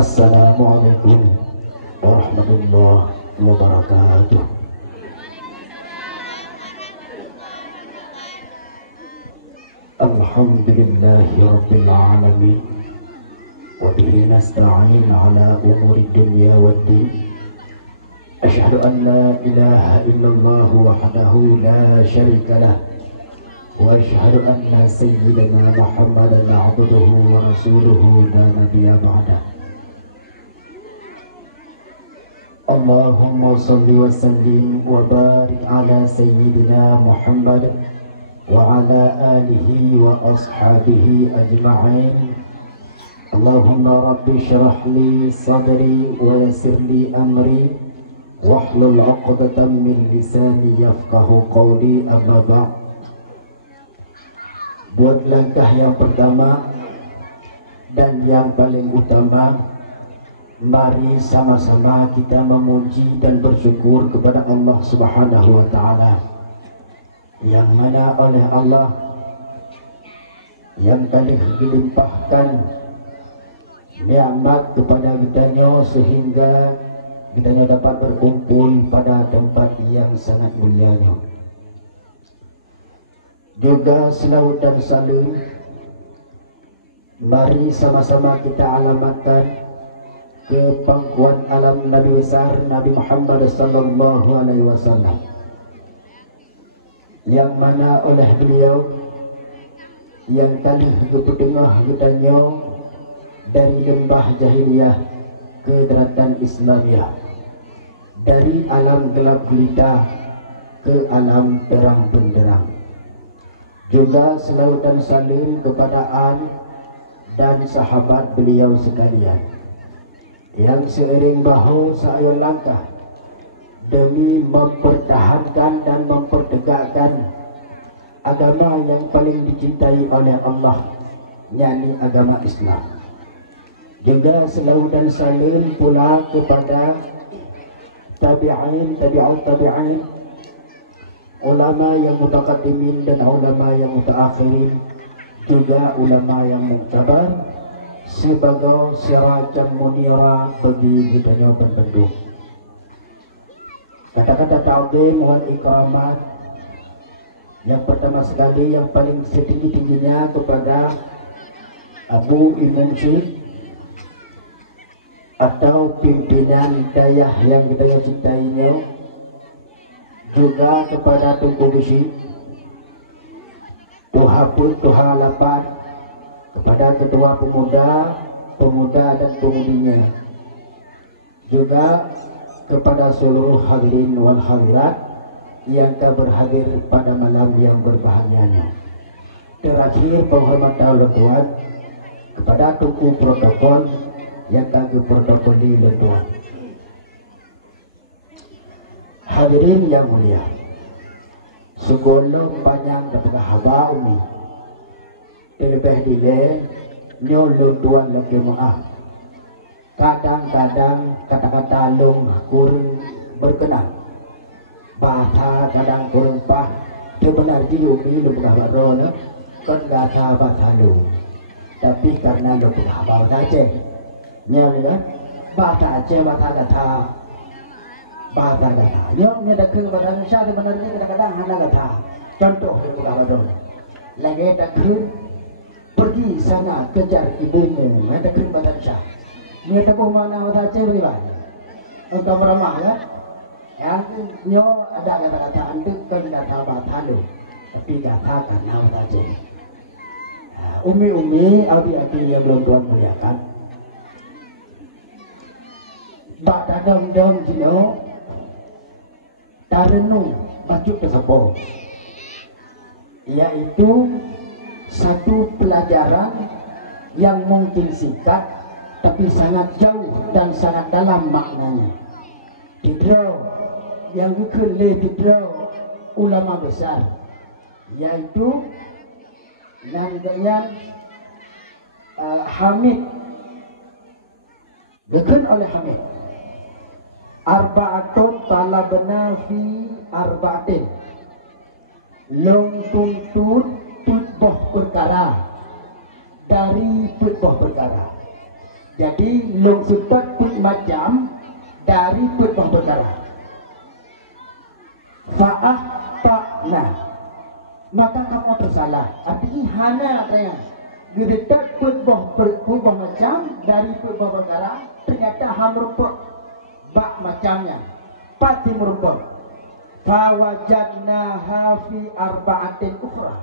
Assalamualaikum warahmatullahi wabarakatuh. Alhamdulillahi rabbil alamin. Wa bihi nasta'in ala umuri dunya waddin. Asyhadu an la ilaha illallah wahdahu la syarika lah. Wa asyhadu anna sayyidina Muhammadan abduhu wa rasuluhu la nabiyya ba'dah. Allahumma salli wa sallim wa barik ala sayyidina Muhammad wa ala alihi wa ashabihi ajma'in. Allahumma rabbi syrah li sadri wa yassir li amri wahlul 'uqdatam min lisani yafqahu qawli, amma ba'd. Buat langkah yang pertama dan yang paling utama, mari sama-sama kita memuji dan bersyukur kepada Allah Subhanahu wa Ta'ala, yang mana oleh Allah yang telah dilimpahkan nikmat kepada kitanya sehingga kitanya dapat berkumpul pada tempat yang sangat mulianya. Juga selawat dan salam mari sama-sama kita alamatkan ke pangkuan alam Nabi besar Nabi Muhammad sallallahu alaihi wasallam, yang mana oleh beliau yang telah bertengah getanya dari lembah jahiliyah ke daratan Islamiyah, dari alam gelap gulita ke alam terang benderang. Juga selawat dan salam kepada ahli dan sahabat beliau sekalian yang seiring bahu saya langkah demi mempertahankan dan mempertegakkan agama yang paling dicintai oleh Allah, yakni agama Islam. Juga selawat dan salam pula kepada tabi'in, tabi'ut tabi'in, ulama yang mutaqaddimin dan ulama yang mutaakhirin, juga ulama yang muktabar, sebagai sirajan munira bagi hidupnya penduduk. Kata-kata ta'zim wal ikramat yang pertama sekali, yang paling setinggi-tingginya kepada Abu Imam Syekh atau pimpinan dayah yang kita cintainya, juga kepada Tunku Besi, Tuhapun Tuhalapan, kepada ketua pemuda dan pemudinya, juga kepada seluruh hadirin wal hadirat yang telah berhadir pada malam yang berbahagianya. Terakhir, penghormatan Tuhan kepada Tunku protokol yang kami protokoli Tuhan. Hadirin yang mulia, segolong banyak daripada haba umi lebih dile nyolong tuan lagi maaf. Kadang-kadang kata-kata long kurang berkenan, bahasa kadang kurang pas. Sebenarnya umi lu bukan baru kan kata bahasa lu, tapi karena lu bukan bahasa Aceh, nyala bahasa Aceh, bahasa kata. Yang ni dah ke bahasa Indonesia sebenarnya kadang-kadang hanya kata. Contoh lu bukan baru, lagi dah ke pergi sana kejar ibumu, ada kering bahasa Indonesia. Ni tahu mana bahasa Aceh bagaimana? Untuk meramah ya. Yang nyo ada kata-kata antik kan kata bahasa lu, tapi kata karena bahasa Aceh. Umi-umi, abi-abi yang belum Tuhan muliakan. Bata dom-dom jino tarenung bajuk tersebut, yaitu satu pelajaran yang mungkin singkat tapi sangat jauh dan sangat dalam maknanya. Tidro yang dikelih tidro ulama besar, yaitu namanya Hamid, dikenal oleh Hamid. arba'atun talabna fi arba'atin. Long tuntut putboh perkara dari putboh perkara. Jadi long sutut put macam dari putboh perkara. Fa'ah ta'na, maka kamu tersalah. Artinya hana katanya geretak putboh macam dari putboh perkara, ternyata ham merupakan bak macamnya pasti merupakan. Fawajadnaha fi arba'atin ukhra,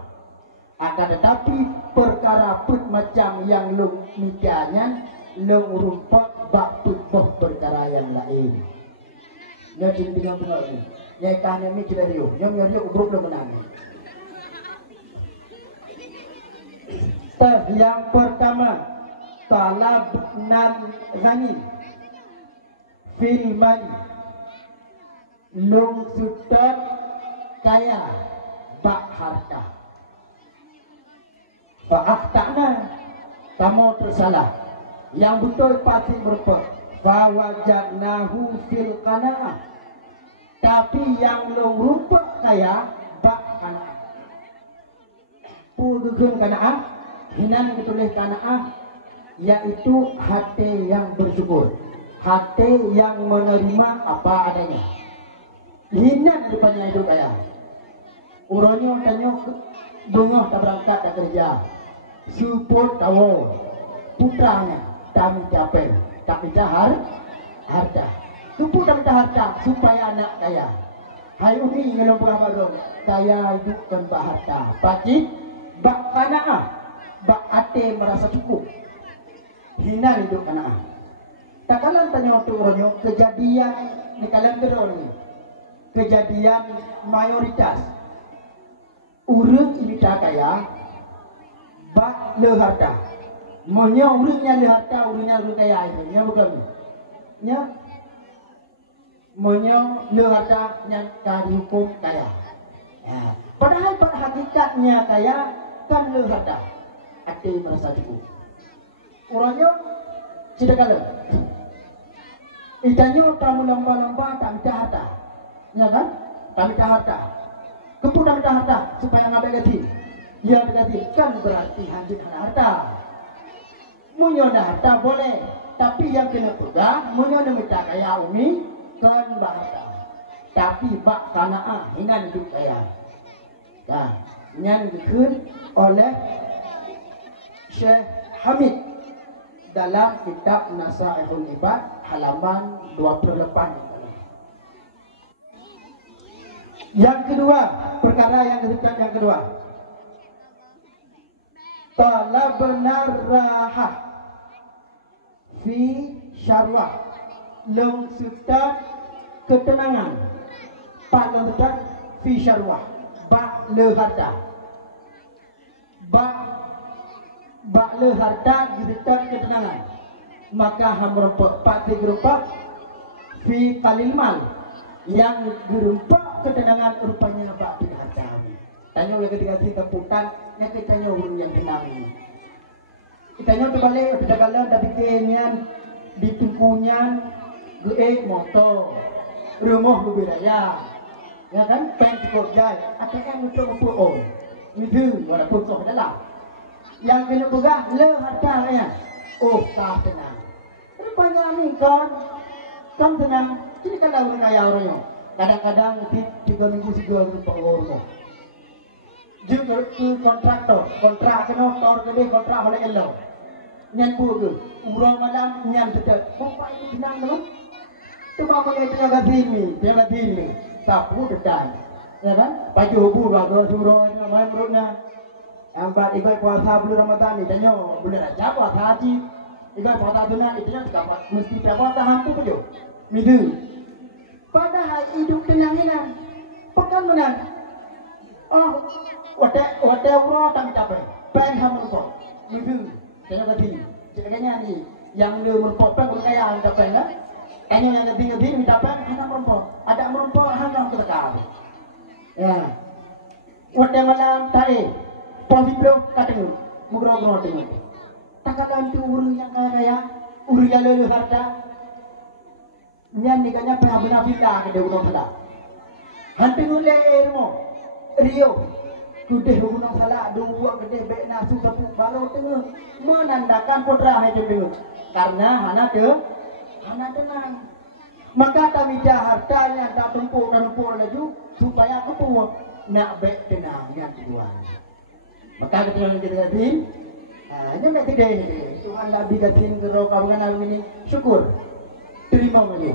akan tetapi perkara put macam yang lung mikiannya lung rumput bak putboh perkara yang lain. Nya tinggal tunggal ni nyai kahnya mi kita rio nyom rio ubruk lo menang. Yang pertama talabnan ghani fil mali, lung sutat kaya bak harta. Fa'ahta'na, kamu tersalah. Yang betul pasti berupa fawajadnahu fil qana'ah, tapi yang lung rupa kaya bak qana'ah. Pudukun qana'ah, hinan ditulis qana'ah, yaitu hati yang bersyukur, hati yang menerima apa adanya. Hina depannya hidup kaya. Uronyo tanya bengah tak berangkat tak kerja. Support tawo. Putranya tak minta apa, tak minta harta. Support tak minta harta supaya anak kaya. Hai umi ngelom baru kaya hidupkan bah harta. Pacik bak qanaah, bak ate merasa cukup. Hina hidup qanaah. Tak kalah tanya tu uronyo kejadian ni kalian teror ni. Kejadian mayoritas urang ini tak kaya bak le harta. Monya urangnya le harta, urangnya urang kaya itu. Nya bukan. Nya monya le harta nya kari hukum kaya. Ya. Padahal pada hakikatnya kaya kan le harta. Hati merasa cukup. Orangnya tidak kalah. Itanyo tamu lomba-lomba tak minta harta. Ya kan? Tak minta harta. Kepuk tak minta harta supaya ngambil gaji. Ya gaji kan berarti hanjit harta. Munyo dah harta boleh, tapi yang kena pegang munyo dah minta kaya umi kan harta. Tapi bak qanaah hinan hidup kaya. Dah, yang dikun oleh Syekh Hamid dalam kitab Nasaihul Ibad halaman 28. Yang kedua, perkara yang disebutkan yang kedua, talabna rahah fi syarwah, lung sutat ketenangan, pak lung sutat fi syarwah, bak le harta, bak le harta disebutkan ketenangan, maka hamrompak pak tigrumpak fi qalil mal, yang gerumpak ketenangan rupanya bak tidak harta. Tanya oleh ketika si temputan, yang kitanya urung yang tenang ini. Kitanya terbalik, kita kalau dah bikinnya, ditungkunya, motor, rumah lebih raya, ya kan? Peng cukup jai, ATM untuk on, itu walaupun soh dalam. Yang kena pegah, le harta ya. Oh, tak tenang. Rupanya ni kan tenang. Jadi kan dah urung kaya orangnya. Kadang-kadang 3 minggu 3 minggu orang. Juga ke kontraktor, kontrak kena tor ke dia kontrak oleh elo. Nyan pu ke, urang malam nyan tetap. Bapak itu tenang tu. Tu bapa dia tengah gaji ni, sapu dekat. Ya kan? Baju hubu bagus suruh main perutnya. Empat ikut puasa bulan Ramadan ni tanya bulan Rajab puasa haji. Ikut puasa sunat itu nya dapat mesti puasa hampu pun. Midu. Padahal hidup tenang ini, pekan menang. Oh, wate urang tak capai. Pen ham rupa. Midu. Tengok tadi. Cakapnya ni yang dia merupakan pen berkaya anda pen lah. Tanya yang lebih minta pen hanya merupakan. Ada merupakan hanya terkait. Ya. Wate malam tadi. Positif katanya. Mugro-gro tengok. Tak ada tu urang yang kaya, urang yang lelu harta. nyan ni kanya pa bina villa ke de gunung sala hantu nule ermo rio kude gunung sala dua gede be nasu satu baru tengah menandakan putra hai jembing karena hana tenang maka kami dah hartanya tak tumpuk laju supaya kepuh nak be tenang yang kedua maka kita katakan ini nak tidak Tuhan Nabi katin kerau kawan Nabi ini syukur terima kasih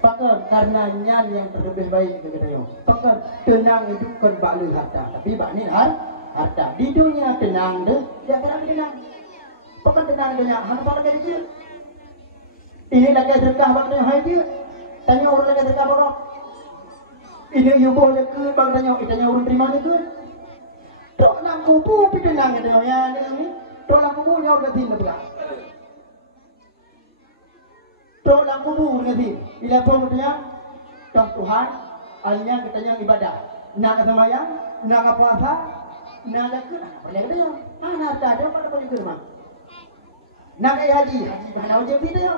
pakar karena nyan yang terlebih baik kita yo pakar tenang hidupkan bakle harta tapi bak ni harta di dunia tenang deh dia akan tenang pakar tenang dunia hang apa lagi dia ini lagi sedekah bak dia hai dia tanya orang lagi sedekah bak ini you boleh ke bang tanya orang terima ni ke tok nang kubu pi tenang dia ya ni tok nang kubu nya udah tin dah tok lang kubur nanti bila pun katanya tok Tuhan alnya katanya ibadah nak sembahyang nak puasa nak zakat boleh katanya mana ada pada boleh ke rumah nak haji mana wajib dia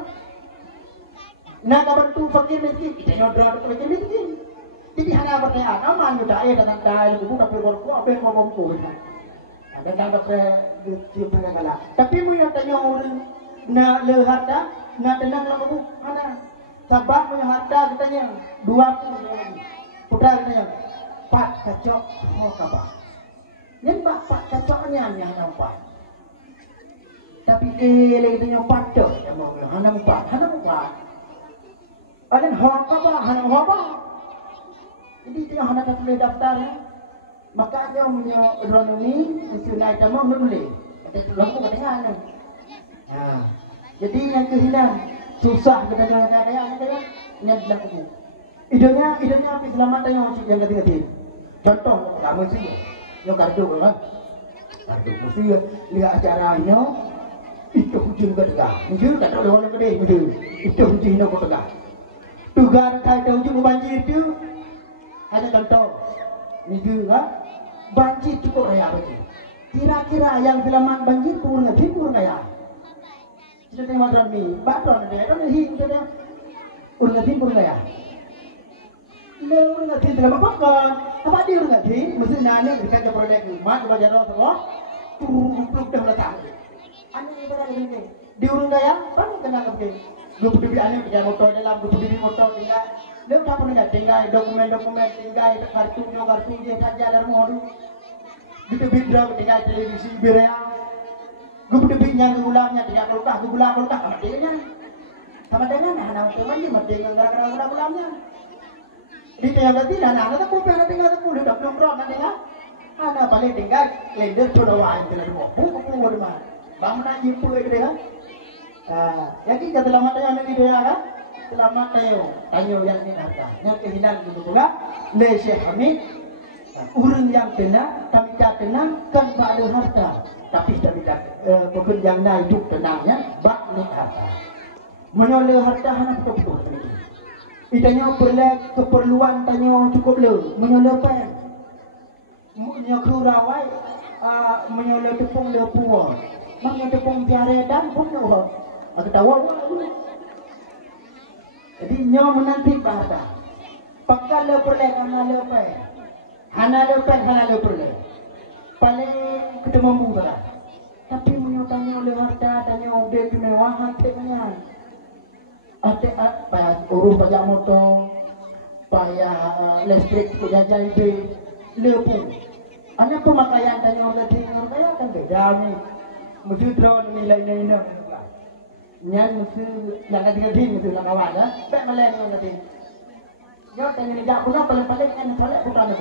nak bantu fakir miskin kita nyodra fakir miskin jadi hana bertanya aman juga datang dah kubur tapi berku apa yang mau bongku ada tak ada cium kala tapi mu yang tanya orang nak lehat dah nak tenang lah kamu mana sabak punya harta katanya 20 putra katanya 4 kacok kabah yang 4 kacoknya hanya 4 tapi lagi katanya 4 tu hanya 4 ada kabah hanya kabah jadi dia hanya tak boleh daftar ya maka dia punya drone ini mesti naik tamang boleh ada lagu kedengaran jadi yang kehilangan susah kita kaya nya bilang aku idenya apa selamat yang kati-kati contoh kamu sih yo kartu kan kartu mesti lihat acaranya itu hujan ke tegak mungkin tak ada orang gede mesti itu hujan ke tegak tugar kai tahu hujan banjir itu hanya contoh minggu kan banjir cukup raya banjir kira-kira yang selamat banjir turun kaya kita tengok dalam ni, baton dia, kan hing dia, urang tin pun gaya. Le urang tin dalam makan, apa dia urang tin? Mesti nane kita ke produk rumah, kita jalan semua, turun dah letak. Ane ni berada ni, di urang gaya, kan kena ke? 20 ribu ane kita motor dalam 20 ribu motor tinggal, le tak pun tinggal dokumen tinggal kartu dia saja dalam modul. Kita bidra tinggal televisi berea. Gubernur binya gulangnya tidak kulkah sama dengan anak teman dia mati gara-gara gulangnya di tengah berarti anak tak kuping tinggal tu dah belum rot nanti kan anak paling tinggal lender sudah wain tinggal dua buku rumah bang nak jumpa dia kan yang kita selamat tanya ni dia kan selamat tanya yang ni harta yang kehilangan gitu pula le Syekh Hamid urang yang tenang kami tak tenang kan bakal harta tapi kami tak pekerjaan yang hidup tenangnya bak ni harta menyolah harta hanya betul-betul itanya keperluan tanya cukup le menyolah pen menyolah rawai menyolah tepung le puwa menyolah tepung jare dan pun nyolah aku tahu jadi nyo menanti harta pakal le perle hana le pen hana le perle paling ketemu murah tapi menyotanya oleh harta tanya udah kemewahan teknya payah urus pajak motor payah listrik punya jahit lepung anak pemakaian tanya oleh tinggal kaya kan beda ni mesti drone nilai-nilai nyan mesti yang kati-kati mesti nak kawan dah baik meleng nanti yo tanya ni jak punya paling-paling kan solek putra ni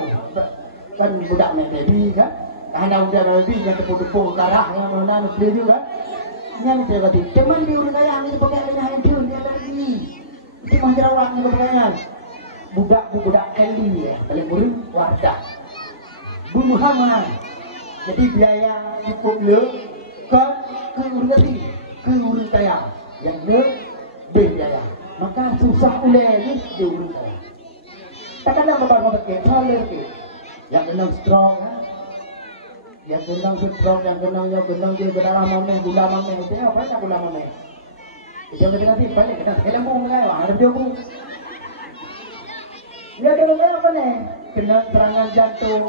kan budak ni baby kan hanya udah baby yang tepuk-tepuk karah yang mana mesti juga yang dia kata teman di urang kaya ni pakai banyak yang dia lagi itu mah jerawat ni pakaian budak Eli ya paling murid Wardah Bu Muhammad jadi biaya cukup le ke urang kaya yang le biaya maka susah oleh ni di urang kaya kadang-kadang bapak pakai thaler ke yang kenal strong yang kenang strong yang kenangnya kenang dia berdarah mameh gula mameh itu apa nak gula mameh Dia berarti balik kita film pun mulai ada video pun. Dia kena apa nih? Kena serangan jantung,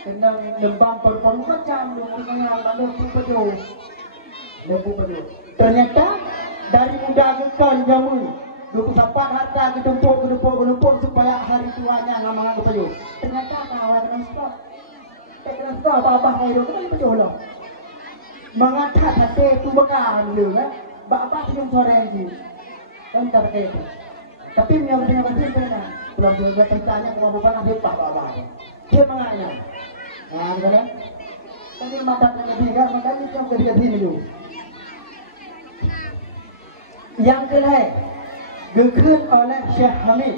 kena demam paru-paru macam umur kenal pada pupaju. Ternyata dari muda kita jamu 24 harta ditumpuk supaya hari tuanya ngamang pupaju. Ternyata kawan kena stop. Kena stop apa-apa hari itu kan pupaju lah. Mengatat hati tu bakal dulu Bapak yang sore ini, kan tak itu. Tapi yang punya batin mana? Belum juga tanya ke bapak nanti bapak. Dia menganya. Nah, kan? Tapi mata ketiga, makanya kita ketiga ini dulu. Yang kedua, dikut oleh Syekh Hamid.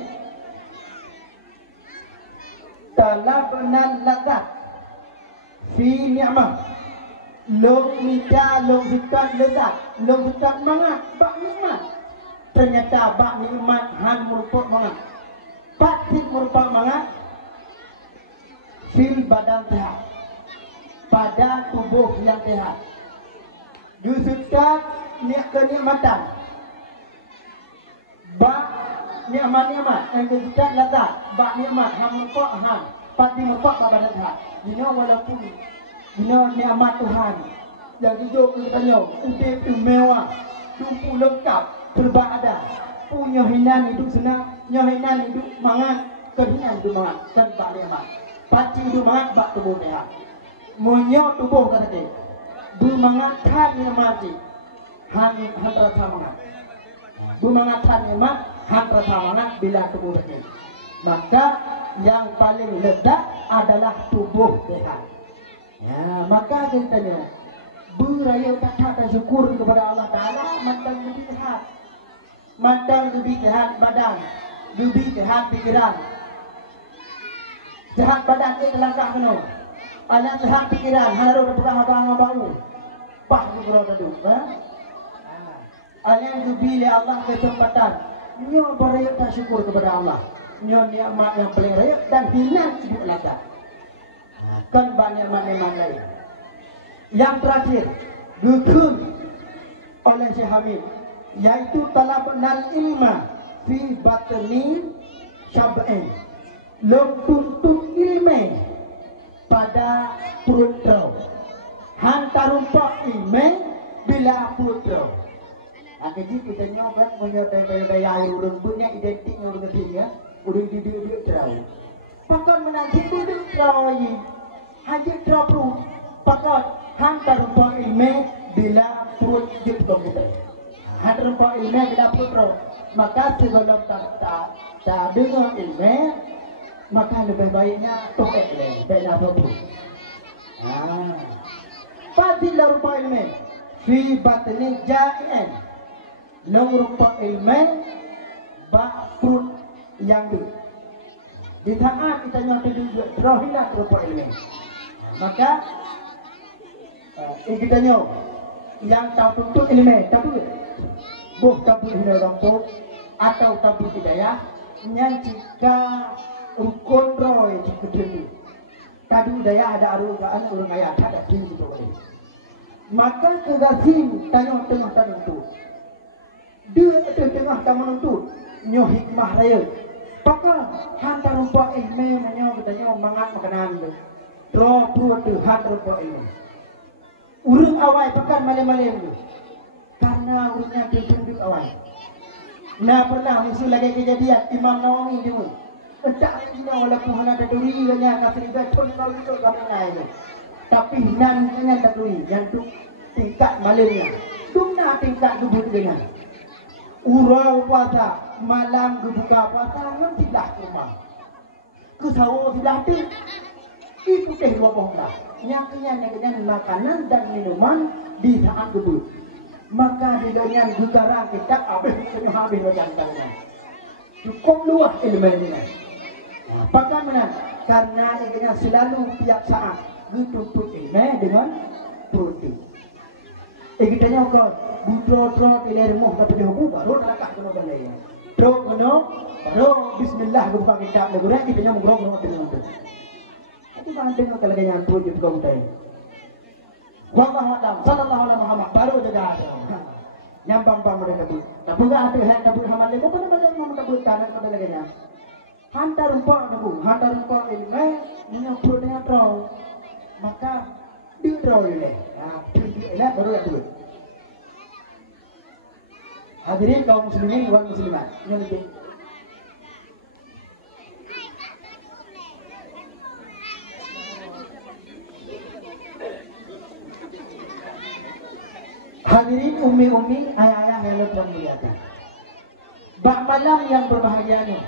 Talabnan lakat fi ni'mah. Long mita, long hitat lezat, long hitat mangat, bak nikmat. Ternyata bak nikmat han merupakan mangat. Batin merupakan mangat fil badan sehat, pada tubuh yang sehat. Jusutat kenikmatan, bak nikmat, yang jusutat lezat, bak nikmat han merupakan han, batin merupakan badan sehat. Ini walaupun Bina nikmat Tuhan yang hidup katanya hidup mewah, tumpu lengkap, serba ada. Punya hinan hidup senang, hinan hidup mangat, kehinan hidup mangat, serba nikmat. Paci hidup mangat, bak tubuh sehat. Munya tubuh kata dia, bermangat han nikmati, han rasa mangat. Bermangat han nikmat, han rasa mangat bila tubuh sehat. Maka yang paling lezat adalah tubuh sehat. Ya, maka kita tanya, beraya kata syukur kepada Allah Ta'ala, matang lebih sehat. Matang lebih sehat badan, lebih sehat pikiran. Sehat badan itu langkah penuh. Ada sehat pikiran, harus berperang abang bau. Pak juga ada tu. Ada yang lebih Allah kesempatan. Nyo beraya tak syukur kepada Allah. Nyo nikmat yang paling raya dan hilang hidup lezat. Kan banyak nikmat lain. Yang terakhir dikut oleh Syekh Hamid, yaitu talabnal ilma fi batni syab'in, long tuntut ilmu pada perut rau. Hantar rumpak ilmu bila perut rau. Akhirnya kita nyoba menyodai air urang punya identik urang ketiga, urang didik rau. Pakai menanti duduk terawih, haji terapru. Pakai hantar rumpah ilmu bila perut jut komputer. Hantar rumpah ilmu bila perut roh. Maka sebelum tak dengar ilmu, maka lebih baiknya tokek le, baiknya perut. Fadilah rumpah ilmu, fi batni ja'in. Long rumpah ilmu, bak perut yang du. Di saat kita nyata juga terohilah rupa ilmu. Maka kita nyok yang tahu tuntut ilmu, tahu buh tahu hina rampok atau tahu hidayah, yang jika rukun roy jika dulu. Tadu daya ada arugaan orang ayat ada di situ boleh. Maka kegasim tanya tengah tentu. Dia tengah tak menentu. Nyo hikmah raya. Pakal hantar rumpah ilmu menyo katanya mangat makanan tu. Tro perut tu hantar rumpah ilmu. Urang awai pakan malam-malam tu. Karena urangnya tunduk awai. Nah pernah musuh lagi kejadian Imam Nawawi dia pun. Tak ada walaupun ada duri banyak kasih betul kalau itu kamu lain. Tapi nan dengan tak duri yang tu tingkat malamnya. Dumna tingkat dubut dengan. Urau puasa malam buka puasa yang tidak rumah. Kesawo tidak tu itu teh 20 lah. Yang makanan dan minuman di saat debut. Maka di dalam gugara kita habis macam mana. Cukup luas ilmu ini. Apakah mana? Karena ini selalu tiap saat dituntut ilmu dengan protein. Kita nyokot butro-tro ilermu dapat dihukum baru nakak kena balai. Tro kena baru bismillah buka kitab negara kita nyok grog dengan tu. Itu kan tengok kalau yang tu juga utai. Wallahu a'lam sallallahu alaihi Muhammad baru jaga ada. nyambang pam mereka bu. Tapi gak ada hal kabut hamal lego pada malam mau kabut tanah pada lagi nya. Hantar rumput bu, hantar rumput ini punya produk draw. Maka di draw ini. Nah, ini baru ya dulu. Hadirin kaum muslimin wal muslimat. Ini lebih. Hadirin umi-umi, ayah-ayah yang lebih muliakan. Bak malam yang berbahagia ini,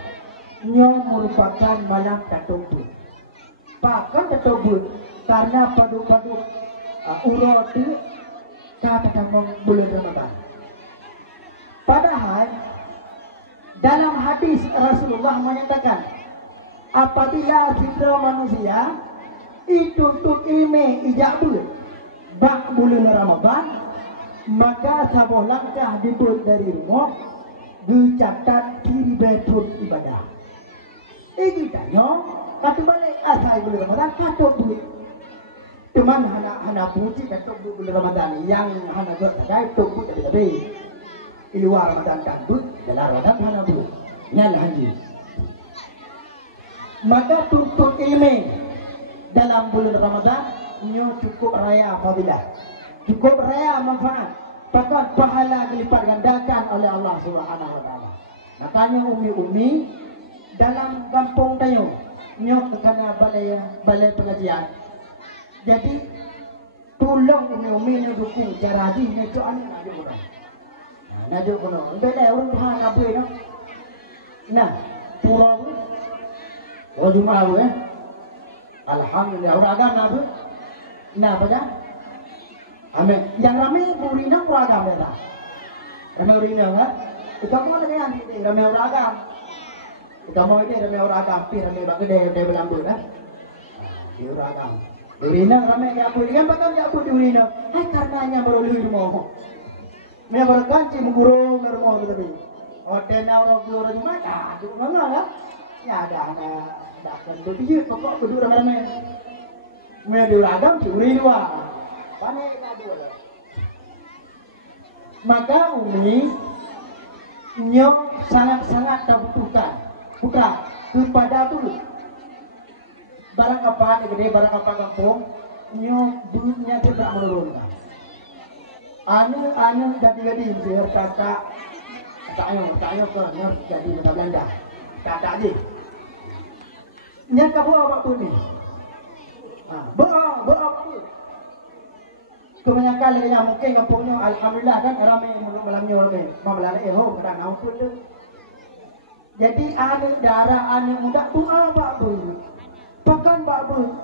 merupakan malam tatobut. Bahkan tatobut karena padu-padu urut kata bulan Ramadan. Padahal dalam hadis Rasulullah menyatakan, apabila sidra manusia itu untuk ilmu ijabut bak bulan Ramadan, maka sebuah langkah dibuat dari rumah dicatat kiri betul ibadah. Tanya kata balik asal bulan Ramadan kata bulan. Teman hana puji kata bulan Ramadan yang hana buat ada itu pun tapi di luar Ramadan kan but dalam Ramadan hana buat nyala haji. Maka tuntut ilmu dalam bulan Ramadan nyo cukup raya fadilah. Cukup raya manfaat, bahkan pahala dilipat gandakan oleh Allah Subhanahu wa taala. Makanya umi-umi dalam kampung tayo nyok kena balai pengajian. Jadi tolong umi-umi nya dukung cara haji nya tu anak nak jumpa. Nah, nak jumpa no. Bela orang Tuhan apa no? Nah, pura bu. Oh Jumaat bu Alhamdulillah orang agama bu. Nah, apa dah? Amin. Yang ramai burina uragam beda. Ramai burina kan? Kita mau lagi yang ini ramai uragam. Kita mau ini ramai uragam, pi ramai bagede de belambu kan? Di uragam. Burina ramai ke apa? Dia bakal ke apa di burina? Hai karenanya baru liur mau. Mereka berkanci menggurung ke rumah kita ni. Hotel orang guru di mana? Di mana kan? Ya ada kan berdiri pokok berdua ramai. Mereka di uragam curi dua. Maka umi nyok sangat-sangat terbutuhkan putra kepada dulu barang apa gede barang apa kampung nyok duitnya tidak menurun. Anu jadi biar kakak tanya ke nyok jadi mata Belanda kakak aja nyok kamu apa pun ni bawa apa pun. Kebanyakan yang mungkin kampungnya alhamdulillah kan ramai malamnya ramai malam ehok kadang ampun tu. Jadi anak darah anak muda tu apa bu? Pakan bu.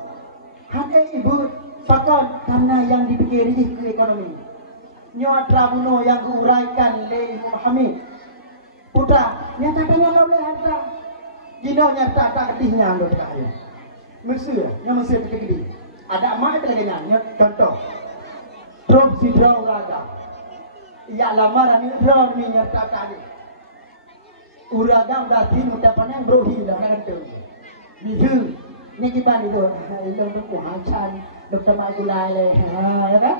Han ibu pakan karena yang dipikiri ke ekonomi. Nyawa trabuno yang diuraikan oleh Imam Hamid. Putra, yang katanya boleh harta. Jino nyata tak kedihnya ando dekat dia. Mesir, yang Mesir kedih. Ada mak itu lagi nya contoh. Terus si draw uraga. Ya lamaran ni draw ni nyata tadi. Uraga dah tin mutapan yang brohi dah kan tu. Bisu ni kiban itu. Itu tu hanchan doktor Magulai le. Ya kan?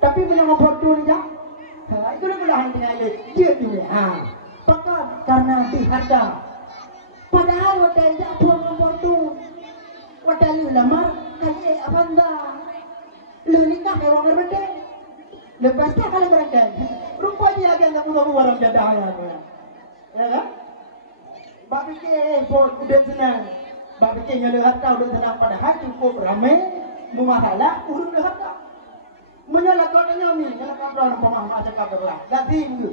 Tapi bila ngopot tu ni jah. Itu dah belahan dengan le. Dia ni Pakat karena diharga. Padahal hotel jah puang ngopot tu. Hotel lamar kaya apa dah. Lu nikah memang berbeda. Lepas tak kalau berbeda. Rupanya agak tak punya orang jadah ya. Ya kan? Bak fikir pun udah senang. Bak fikir yang harta udah senang padahal cukup ramai. Memasalah urut harta. Menyalakan nyami, menyalakan orang pemaham cakap berlah. Ganti minggu.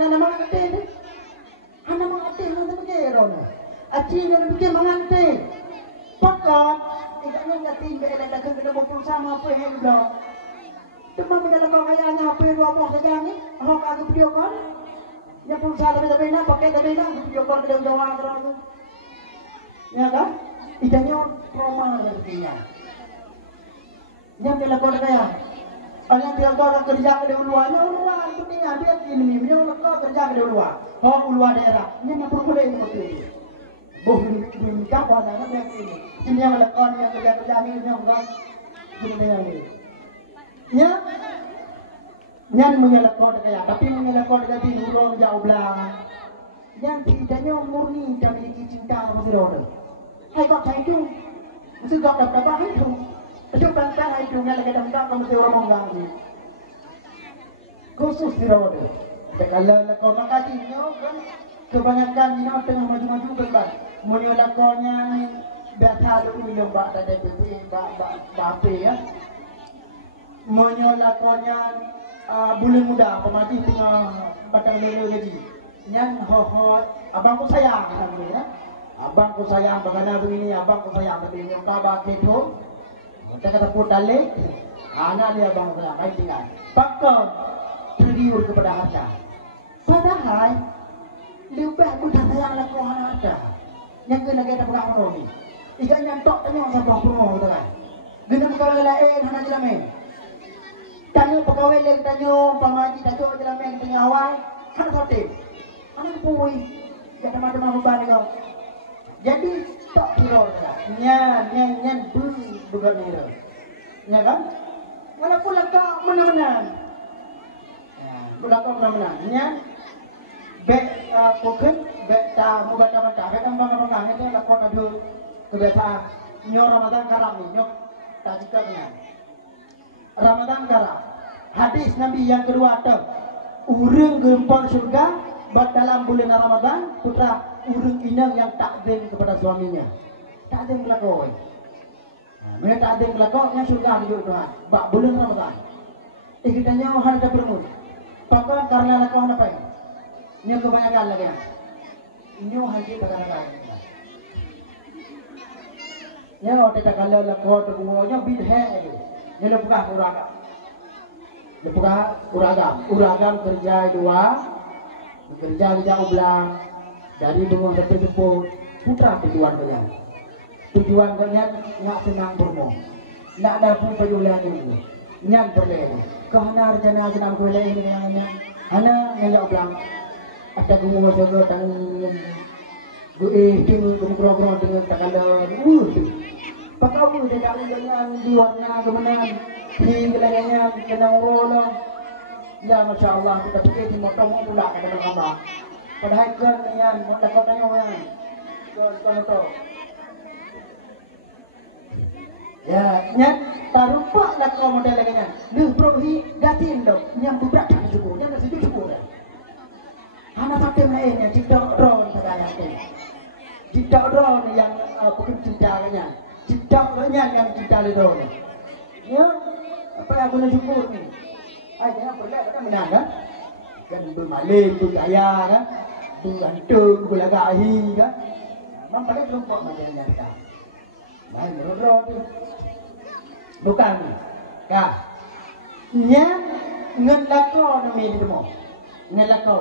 Nana mana kata ni? Anak mengate mana fikir orang. Aci yang fikir mengante. Pakat tidak nak tinggal dalam kena berpuluh sama apa yang dah. Cuma bila kau kayanya apa yang dua buah saja ni, hok aku video call. Yang pulsa lebih nak pakai lebih nak video call dia jawab terus. Ya kan? Idanya trauma rezekinya. Yang bila kau kaya, orang dia kau kerja ke luarnya luar dunia dia ini dia kau kerja ke luar. Hok luar daerah. Ini nak perlu ini betul. Bukan nikah pada anak ini. Ini yang melakukan yang kerja ni yang enggak ini. Ya. Nyan menyelakon kaya, tapi menyelakon dengan tinurong jauh belang. Yang tidaknya murni dan memiliki cinta sama si roda. Hai kok saya itu, mesti gak dapat apa itu. Tapi bantah itu nggak lagi dapat kamu si orang monggang ni. Khusus si roda. Kalau lakon makasinya kan kebanyakan ini tengah maju-maju kan. Menyelakonnya biasa dulu yang bak ada DPP, bak ya. Menyelakonnya bulan muda pemati tengah batang lele gaji. Nyan ho abangku sayang namanya. Abangku sayang bagaimana begini abangku sayang tapi yang kabar keto. Kita kata putale. Anak dia abang sayang baik tinggal. Pakam tergiur kepada harta. Padahal lebih bukan sayang laku harta. Yang kena kita bukan orang ni. Ikan yang tok tanya siapa pun tu kan. Guna pegawai lain hana jelamen. Tanya pegawai lain tanya pamaji tanya jelamen tanya awal hana sotim. Anak pui, jadi macam-macam beban kau. Jadi tak kira dah. Nyan bukan ni dah. Ya kan? Walaupun lekak mana-mana. Belakang mana-mana. Nyan bek koken, bek ta mubata-bata. Bek ambang-ambang itu lekak ada kebiasaan. Nyo Ramadan karam ni, nyo tak cakap nyan. Ramadan karam. Hadis Nabi yang kedua tu, urang gempar syurga. Dalam bulan Ramadan, putra urang inang yang takzim kepada suaminya. Takzim kelakon. Mereka takzim kelakon, yang surga hidup Tuhan. Bak bulan Ramadan. Kita nyawa hal tak bermul. Pakon karena lakon apa? Nyawa kebanyakan lagi. Nyawa haji bagai-bagai. Nyawa kita kalau lakon terbunuhnya bid'ah itu. Nyawa bukan uragam. Bukan uragam kerja dua. Bekerja di jauh belang dari bengong sampai jemput putra tujuan kalian nak senang bermo nak ada pun pejulan ini nyan perleh kahana rencana senang perleh ini yang hana yang jauh belang ada gumo jaga tang gue ting gumo dengan takala pakau dia dah dengan di warna kemenangan hingga kena rolong. Ya Masya Allah kita pergi di motor pula kada bergambar. Padahal kan yang motor kotanya orang. Kan motor. Ya, nyat tarupa lah kau model lagi nyat. Lu prohi gatin dok, nyam bubrak tak cukup, nyam nasi cukup ya. Anak pakai lainnya cipta drone saya yakin. Cipta drone yang bukan cinta kanya. Cipta yang cinta drone. Ya, apa yang boleh cukup ni? Jangan perlah kita menang kan? Kan bermaling, bergaya kan? Bergantung, berlagahi kan? Memang paling kelompok macam ni kita. Lain berodrot tu. Bukan ni. Kan? Yang ngan lakau nama ni semua. Ngan lakau.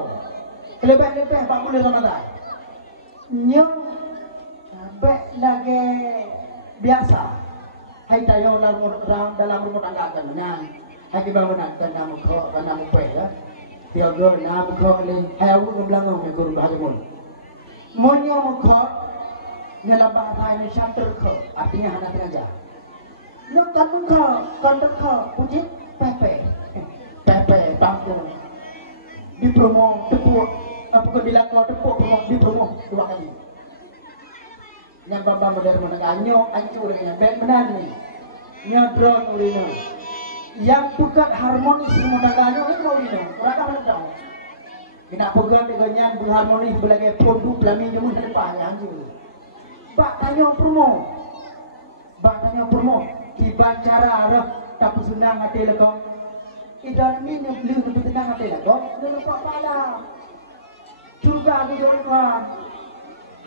Kelebih-lebih 40 Ramadan. Yang baik lagi biasa. Hai tayo dalam rumah tangga kan menang. Haki bangunan kena mukho kena mukwe ya. Tiaga na mukho le hawu ngeblangong ne guru bahagul. Monyo mukho dalam bahasa Indonesia terkho artinya anak raja. Lo kan mukho kan terkho puji pepe. Pepe pangkung. Di promo tepuk apa kau bilang kau tepuk promo di promo 2 kali. Yang bamba modern menanganyo ancur dengan ben menan ni. Nyodron urina. Yang bukan harmonis rumah tangganya itu mau ini, mereka meledak. Kena pegang dengan berharmonis belagi produk pelami jamun depan yang anjing. Bak tanya promo, tiba cara arah tak senang hati lekong. Idan minum beli lebih tenang hati lekong, lupa pala. Juga video Tuhan.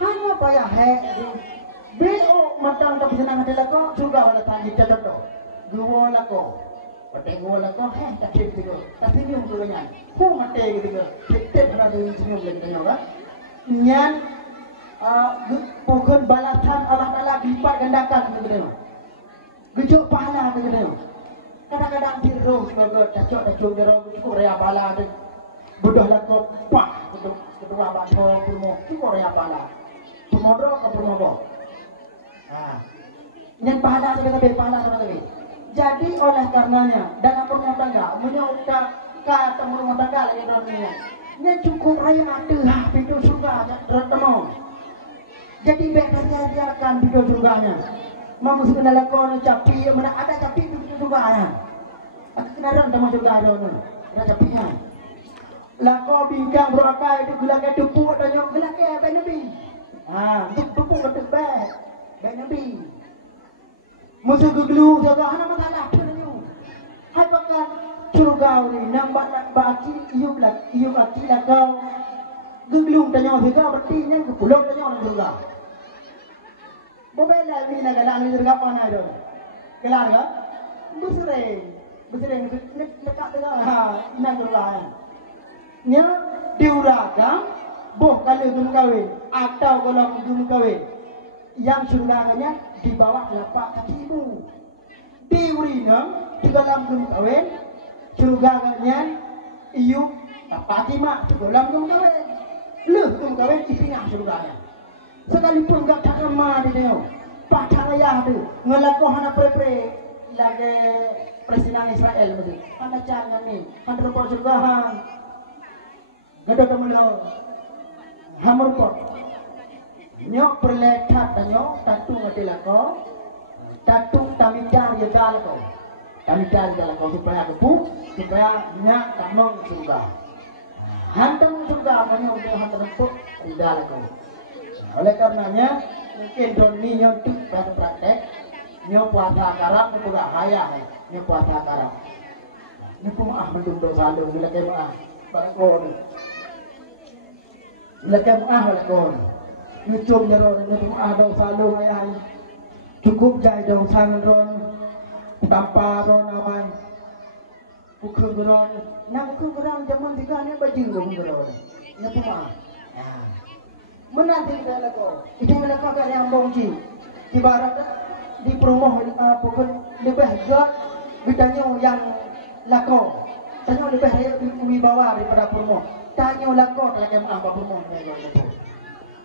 Hanya payah BO matang tak senang hati lekong, juga oleh tadi tertentu. Dua lekong. Tengok lah kau, tak cek tu, tak senyum tu kan? Kau mati gitu ke? Kita pernah senyum lagi tengok kan? Nyan, pokok balasan Allah Taala lipat gandakan gitu tengok. Gejok pahala gitu tengok. Kadang-kadang terus sebagai dacok derau cukup raya pahala tu. Bodoh lah kau, pah, kedua abang kau purmo cukup raya pahala. Purmo doh ke purmo boh? Nyan pahala sampai pahala sampai. Jadi oleh karenanya dalam rumah tangga menyokap kata rumah tangga lagi dunia. Nya cukup raya ada lah pintu surga retemo. Jadi bedanya dia akan pintu surganya. Mamu sebenarnya lakon capi mana ada capi pintu surganya. Aku kenaran sama surga ada ada capinya. Lako bingkang berakai itu gula ke tepuk tanya gula ke ben nabi. Tepuk ke tebak ben nabi. Musuh geglu jaga hana masalah tanya. Hai pakat surga ni nang baki iu aki lakau geglung tanya surga berarti nya ke pulau tanya surga. Bobela ni na galang ni surga mana do? Galang ka? Busre dekat dengan inang surga. Nya diuraga boh kalau gum kawin atau kalau gum kawin yang surganya di bawah telapak kakimu. Diurina di dalam gum kawin surganya iu tapati mak di dalam gum kawin. Leh gum kawin ipinga surganya. Sekalipun gak tak lemah di dia, patang ayah tu ngelakuh hana pre lagi presiden Israel mesti. Hana jangan ni, hana repot surgahan. Gada kemulau, hamur pot. Nyok perlekat nyok tatung ada lakuh, tatung tamidar jaga lakuh, tamidar jaga lakuh supaya kepu, supaya nyak tamong surga. Hantam surga mana untuk hantam repot jaga lakuh. Oleh karenanya mungkin Doni nyontuk praktek nyo puasa karang nyo pula hayah nyo puasa karang nyo maaf mendung dosa lu bila ke maaf balakon bila ke maaf balakon nyo cum nyeron nyo maaf dosa lu hayah cukup jai dosa ngeron tanpa ron amai ukung ngeron nang ukung ngeron jaman tiga ni baju ngeron nyo maaf menanti kita lako, itu lako kan yang bongji, ibarat di perumahan pokok lebih gak bitanya yang lako, tanya lebih wibawa daripada perumahan, tanya lako lagi yang apa perumahan yang lako.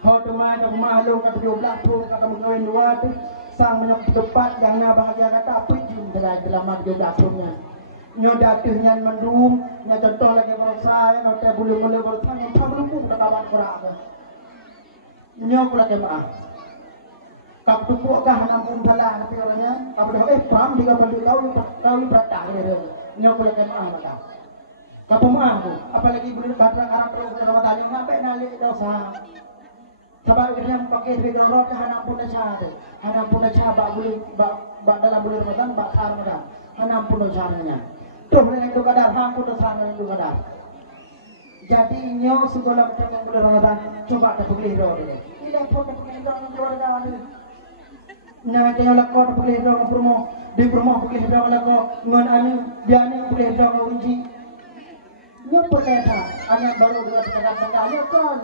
Hal teman malu kata 12 pun kata mengawin dua tu sang menyok tepat yang na bahagia kata pujum dalam 12 punnya. Nyo datuhnya mendum, nya contoh lagi berusaha, nyo teh bulu-bulu berusaha, nyo belum pun kawan korak. Nyo pula kemaah. Kap tupuk kah nampun salah nanti orangnya. Kap dah pam dia balik kau beratah dia. Nyo pula kemaah maka. Kap maah tu. Apalagi boleh kata Arab terus Ramadan yang ngapai nalik dosa. Sebab kerja pakai duit dorot nampun dosa tu. Nampun dosa bak boleh bak dalam bulan Ramadan bak sar Ramadan. Nampun dosanya. Tuh boleh itu kadar hampun dosa itu kadar. Jadi nyo sekolah pertama bulan Ramadan coba tak boleh roh dia. Tidak pun tak boleh roh keluarga dia. Nah tengok lakon tak boleh roh promo di promo boleh roh lakon ngon anu dia ni boleh roh unji. Nyo boleh dah. Anak baru dua tengah nyo kan.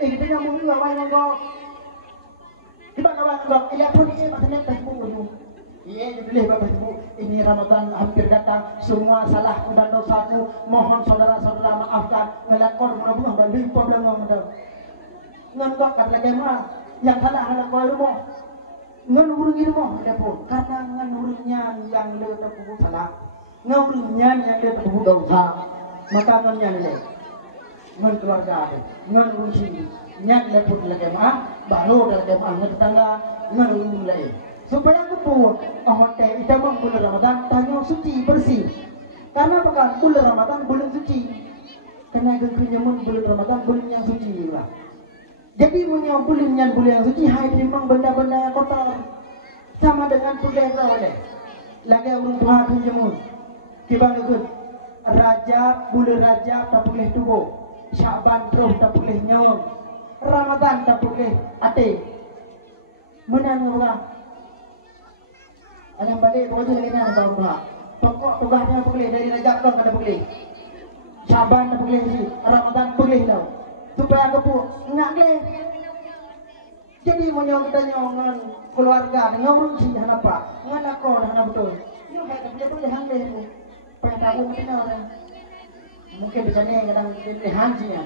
Kita yang mungkin awal ngo. Tiba kawan ngo ia pun ini maksudnya Facebook dulu. Iya boleh Bapak Ibu. Ini Ramadan hampir datang. Semua salah dan dosaku mohon saudara-saudara maafkan. Ngelakor mudah-mudahan balik problem ngomong. Ngan kok kata lagi mah yang salah adalah kau rumah. Ngan urung rumah ada pun. Karena ngan urungnya yang le terkubu salah. Ngan urungnya yang le terkubu dosa. Maka ngannya le. Ngan keluarga ada. Ngan urung sini. Nyak le pun lagi mah baru lagi mah ngan tetangga ngan urung le. Supaya kepun, hotel itu memang bulan Ramadan tanya suci bersih. Karena apa? Bulan Ramadan bulan suci. Karena kenyanya bulan Ramadan bulan yang suci lah. Jadi punya bulan yang suci hai memang benda-benda yang kotor. Sama dengan bulan Ramadan. Lagi urung Tuhan kenyanya. Kibang ikut Rajab bulan Rajab tak boleh tubuh. Syakban terus tak boleh nyawang. Ramadan tak boleh ate. Menang orang. Ada yang balik pokoknya lagi nak bawa buah. Pokok tugasnya boleh dari Rajab kan kada boleh. Syaban tak boleh sih. Ramadan boleh tau. Supaya kepu ngak deh. Jadi menyo kita nyon keluarga dengan urung sih apa? Ngan aku dah betul. Yo kayak tak boleh hang deh. Pengen tahu mungkin orang. Mungkin bisa ni kadang boleh hanjinya.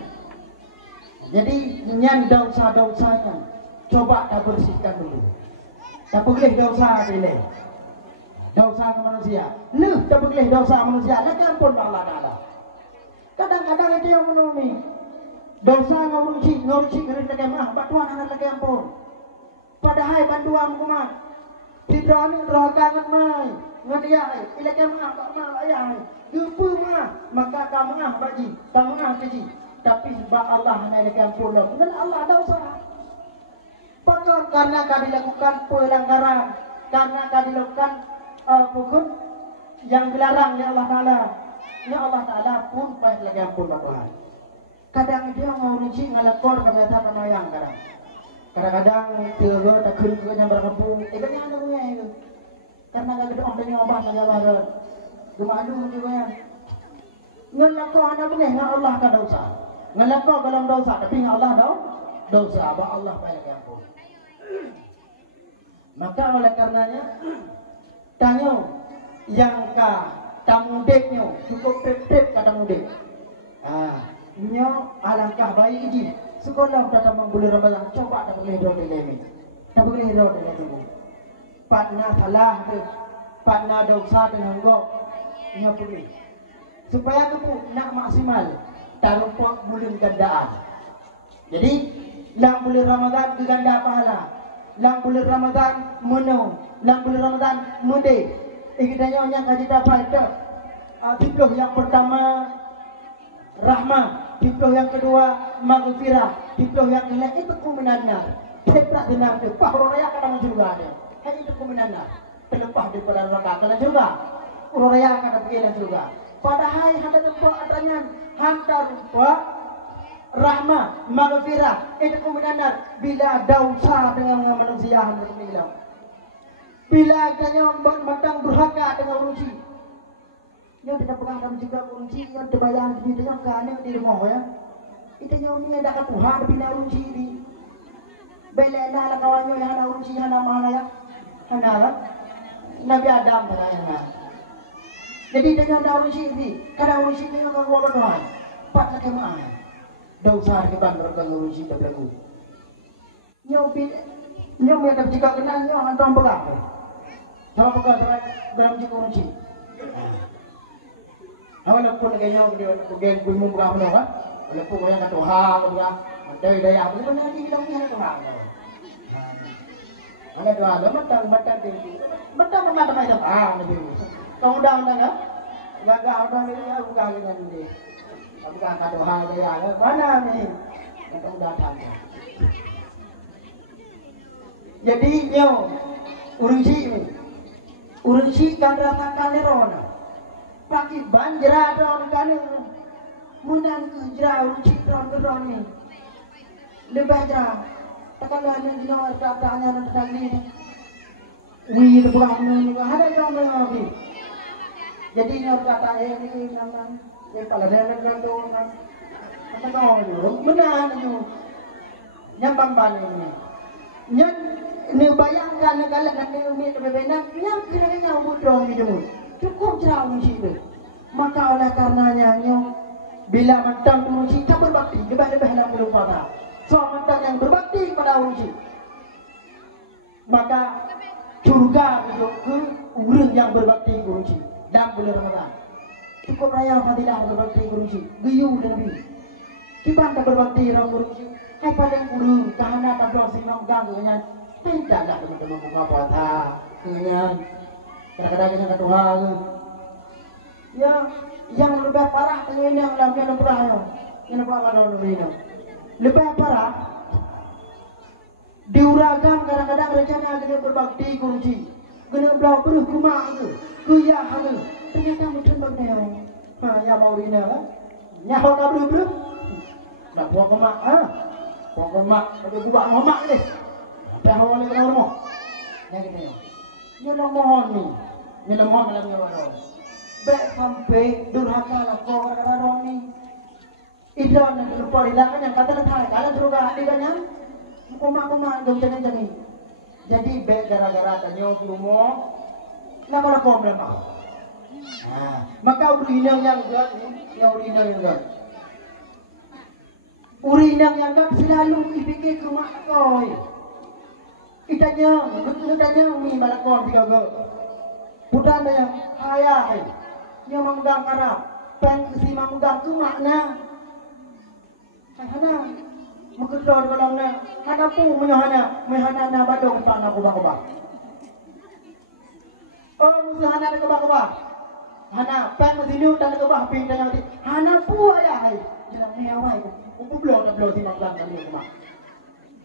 Jadi nyan dosa-dosanya coba kita bersihkan dulu. Tak boleh dosa dile. Dosa ke manusia. Lu tak boleh dosa manusia. Lah kan pun Allah Taala. Kadang-kadang itu yang menolongi. Dosa ngurusi gerin lagi mah, batuan anak lagi ampun. Padahal bantuan kumat. Tidak amin roh kangen mai. Ngediai, ilake mah, bak mah ayah. Gepu mah, maka kamu baji, kamu keji. Tapi sebab Allah lagi ampun lah. Dan Allah ada usaha. Pakar karena kau dilakukan pelanggaran, karena kau dilakukan pukul yang dilarang oleh Allah Taala. Ya Allah Taala pun baik lagi ampun Tuhan. Kadang dia ngurusi ngalakor kebiasaan pemayang kadang. Kadang-kadang tiga tak kering ke yang berkebun. Ikannya ada punya itu. Karena kalau kita orang obah saja bahagia. Gemadu juga ya. Ngalakor ada punya ngal Allah ka dosa. Ngalakor dalam dosa tapi ngal Allah dosa. Abah Allah baik lagi ampun. Maka oleh karenanya tanya yang ka tamudeknya cukup trip kata mudik. Nyo alangkah baik ini sekolah datang bulan Ramadan coba tak boleh hidup di lemi. Tak boleh hidup di lemi. Patna salah tu, patna dosa dengan gok. Nyo pergi. Supaya kamu nak maksimal taruh bulan gandaan. Jadi lang bulan Ramadan diganda pahala. Lang bulan Ramadan menung, lang bulan Ramadan mudik. Ikutnya yang kaji dapat itu. Fikih yang pertama rahmah, fikih yang kedua maghfirah, fikih yang ketiga itu kuminanna. Teprak dinam tu, pahro raya kada menjurga ada. Hai itu kuminanna. Terlepas daripada neraka kada juga. Uro raya kada pergi juga. Padahal handa tempat adanya handa rupa rahmah, maghfirah itu kuminanna bila dosa dengan manusia handa bilang. Bila adanya matang durhaka dengan urusi. Yang tidak pernah dalam juga urusi yang terbayang di tengah kerana di rumah ya. Itu yang ni ada Tuhan bina urusi di. Belena lah kawannya yang ada urusi yang ada mana ya. Hana lah. Nabi Adam katanya. Jadi itu yang ada urusi ini. Karena urusi ini yang orang Tuhan. Pat lagi mana? Dosa ke bandar ke urusi terbelakang. Nyo ada jika kena nyo antong belah. Sama bekas dalam jika urusi. Awak pun kayaknya dia kugen kuimu bukan mana kan? Awak pun yang kata Tuhan dia, dari daya apa pun nanti kita punya Tuhan. Ada Tuhan, matang tinggi, matang itu nanti. Kau dah kan? Gagah orang ini ya bukan dengan dia. Bukan kata Tuhan daya, mana ni? Kau dah tahu. Jadi nyo urusi kan rasa kalerona. Pakai banjir don kan munang kejra urusi don ni. Lebih jera. Takkanlah ni dino tanya nak tadi. Wih bukan ni ada yang lagi. Jadi nyo kata ni nama pala dia nak tu nak. Apa kau tu? Benar tu. Nyambang balik ni. Nyan ni bayangkan kalau nanti umi terbenar, yang kira-kira budong ni jemur. Cukup jauh musik itu. Maka oleh karenanya bila mentang musik tak berbakti, lebih-lebih dalam belum pada. So mentang yang berbakti kepada musik, maka surga itu ke orang yang berbakti ke musik dalam bulan Ramadan. Cukup raya fadilah berbakti ke musik, biu dan nabi. Kita tak berbakti orang musik, hai paling urung karena tak berhasil mengganggu dengan. Tidaklah teman-teman buka puasa, dengan kadang-kadang kita kata Tuhan ya yang lebih parah dengan ini yang lakukan perang yang apa ini lebih parah diuragam kadang-kadang rencana kena berbakti kunci kena belajar kumah itu kuya hal ternyata mungkin bagainya ya mau ini kan nyaho tak belu nak buang kemak buang kemak tapi buang kemak deh dah awal ni kena rumah yang kita ni mohon ni. Ni lemah dalam nyawa. Baik sampai durhaka lah kau kadang-kadang ni. Idon nak lupa hilang yang kata nak thai kalau juga adiknya kumah-kumah dong jangan. Jadi baik gara-gara tanya rumah nak kalau kau berapa. Maka urinang yang enggak, urinang yang enggak. Urinang yang enggak selalu dipikir ke rumah kau. Itanya, mi balakon tiga go. Putan yang kaya, yang memegang karap. peng si mamugang ku makna. Hana mengkedor kolongna. Hana pu hana na badong sana kubah-kubah. Oh musuh hana ada kubah-kubah. Hana peng sini dan kubah ping dan nanti. Hana pu ayah hai. Jelang ni awai. Ku blow si mamugang kali ku mak.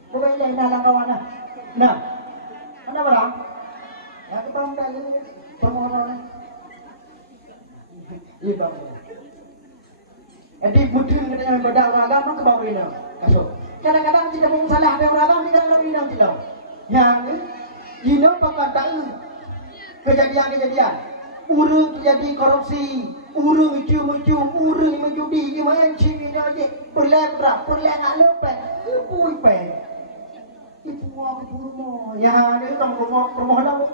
Bukan lain dalam kawan nah. Nah. Hana barang. Ya kita ambil permohonan. Iya bang. Jadi mungkin kita yang beda agama ke bawah ini. Kasut. Kadang-kadang tidak mau salah ada agama di dalam ini tidak. Yang ini pakai tahu kejadian-kejadian. Urung terjadi korupsi, urung mucu, urung menjudi, gimana ciri aja. Perlek nak lepas. Ibu ipen. Ibu mau. Ya, ini kamu permohonan.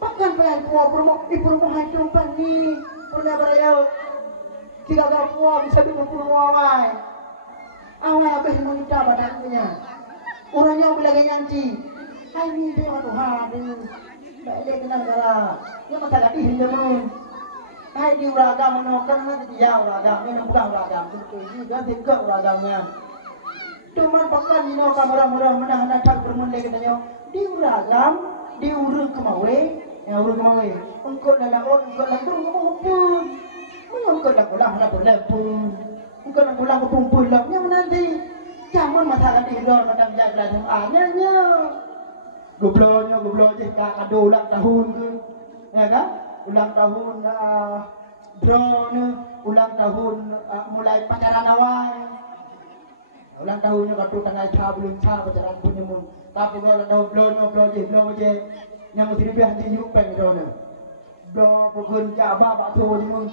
Bahkan pengen permohonan cuma ni. Pernah beraya. Tiga gapua bisa 20 awal. Awal apa yang mau kita badannya. Orangnya bila nyanci. Hai ni dia Tuhan. Baik kenal gara. Dia masalah di hidup. Hai di uragam menokar nanti dia uragam. Ini bukan uragam. Ini kan tinggal uragamnya. Cuma bahkan ini kamera-kamera menahan asal bermulai katanya. Di uragam, di urung kemawe. Ya urung kemawe. Engkau dalam urung kemaupun. Engkau dah pulang nak berlepun. Engkau nak pulang ke pumpul lah. Yang nanti jangan masalah di luar macam jaga semuanya. Gublonya je kado ulang tahun ke, ya kan? Ulang tahun drone, ulang tahun mulai pacaran awal. Ulang tahunnya kado tanggal belum pacaran punya mun. Tapi kalau ulang tahun blow je, yang mesti lebih hati yupen drone. Blow pukul jabah bakso je mun.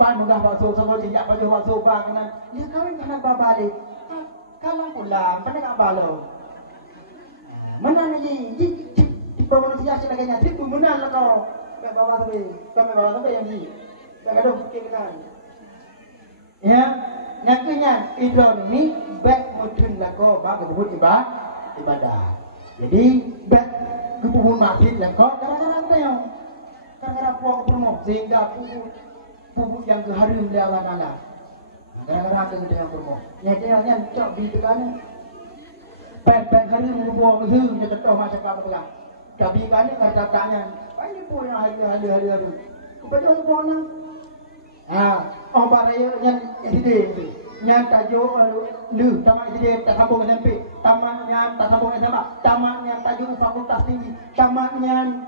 Pan munggah bakso sama je jak baju bakso bang kan. Ya kawin kana babalik. Kalang pulang, pandai balo. Mana ni? Di promosi asyik lagi nyati tu mana lah kau? Bawa sampai yang ni. Dah ada fikir kan? Ya, naknya idron ni back mudun lah kau, bawa kebun ibadah. Jadi back kebun masjid lah kau. Kadang-kadang tu yang kadang-kadang puak promo sehingga pupuk yang keharum dia anak-anak. Kadang-kadang tu kita yang promo. Yang cok di depan. Pen hari mengumpul hư như tahu macam apa lah. Tapi kan ni kerja tanya, ini pun yang hari. Betul pun nah. Orang raya yang ide, yang tajuk lu, taman ide tak sambung SMP, taman yang tak sambung SMA, taman yang tajuk fakultas tinggi, taman yang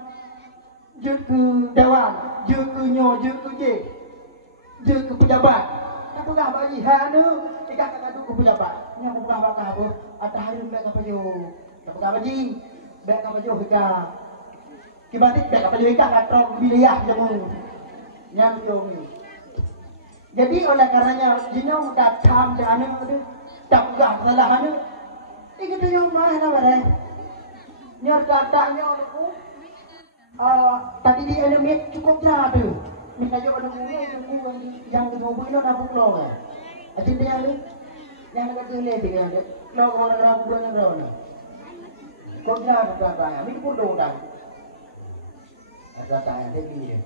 je ke dewan, je ke nyo, je ke je, je ke pejabat. Apa kah bagi? Hanu, ikat kadu ke pejabat. Ni aku bukan bakal apa. Ada hari baik apa jo. Tak apa ji. Baik apa jo kita. Kibalik baik apa jo kita katrok wilayah jamu. Nyam jo ni. Jadi oleh karenanya jinong datang ke anu tu tak gah salah anu. Kita yang mana nak berai? Nyor datangnya aku. Tadi di elemen cukup jauh. Minta jo ada yang kedua ini nak pulau kan. Asyik dia ni. Yang nak kata ni tiga yang dia, orang dua yang orang. Kau jangan berkata, ini pun dah. Ada tanya dia.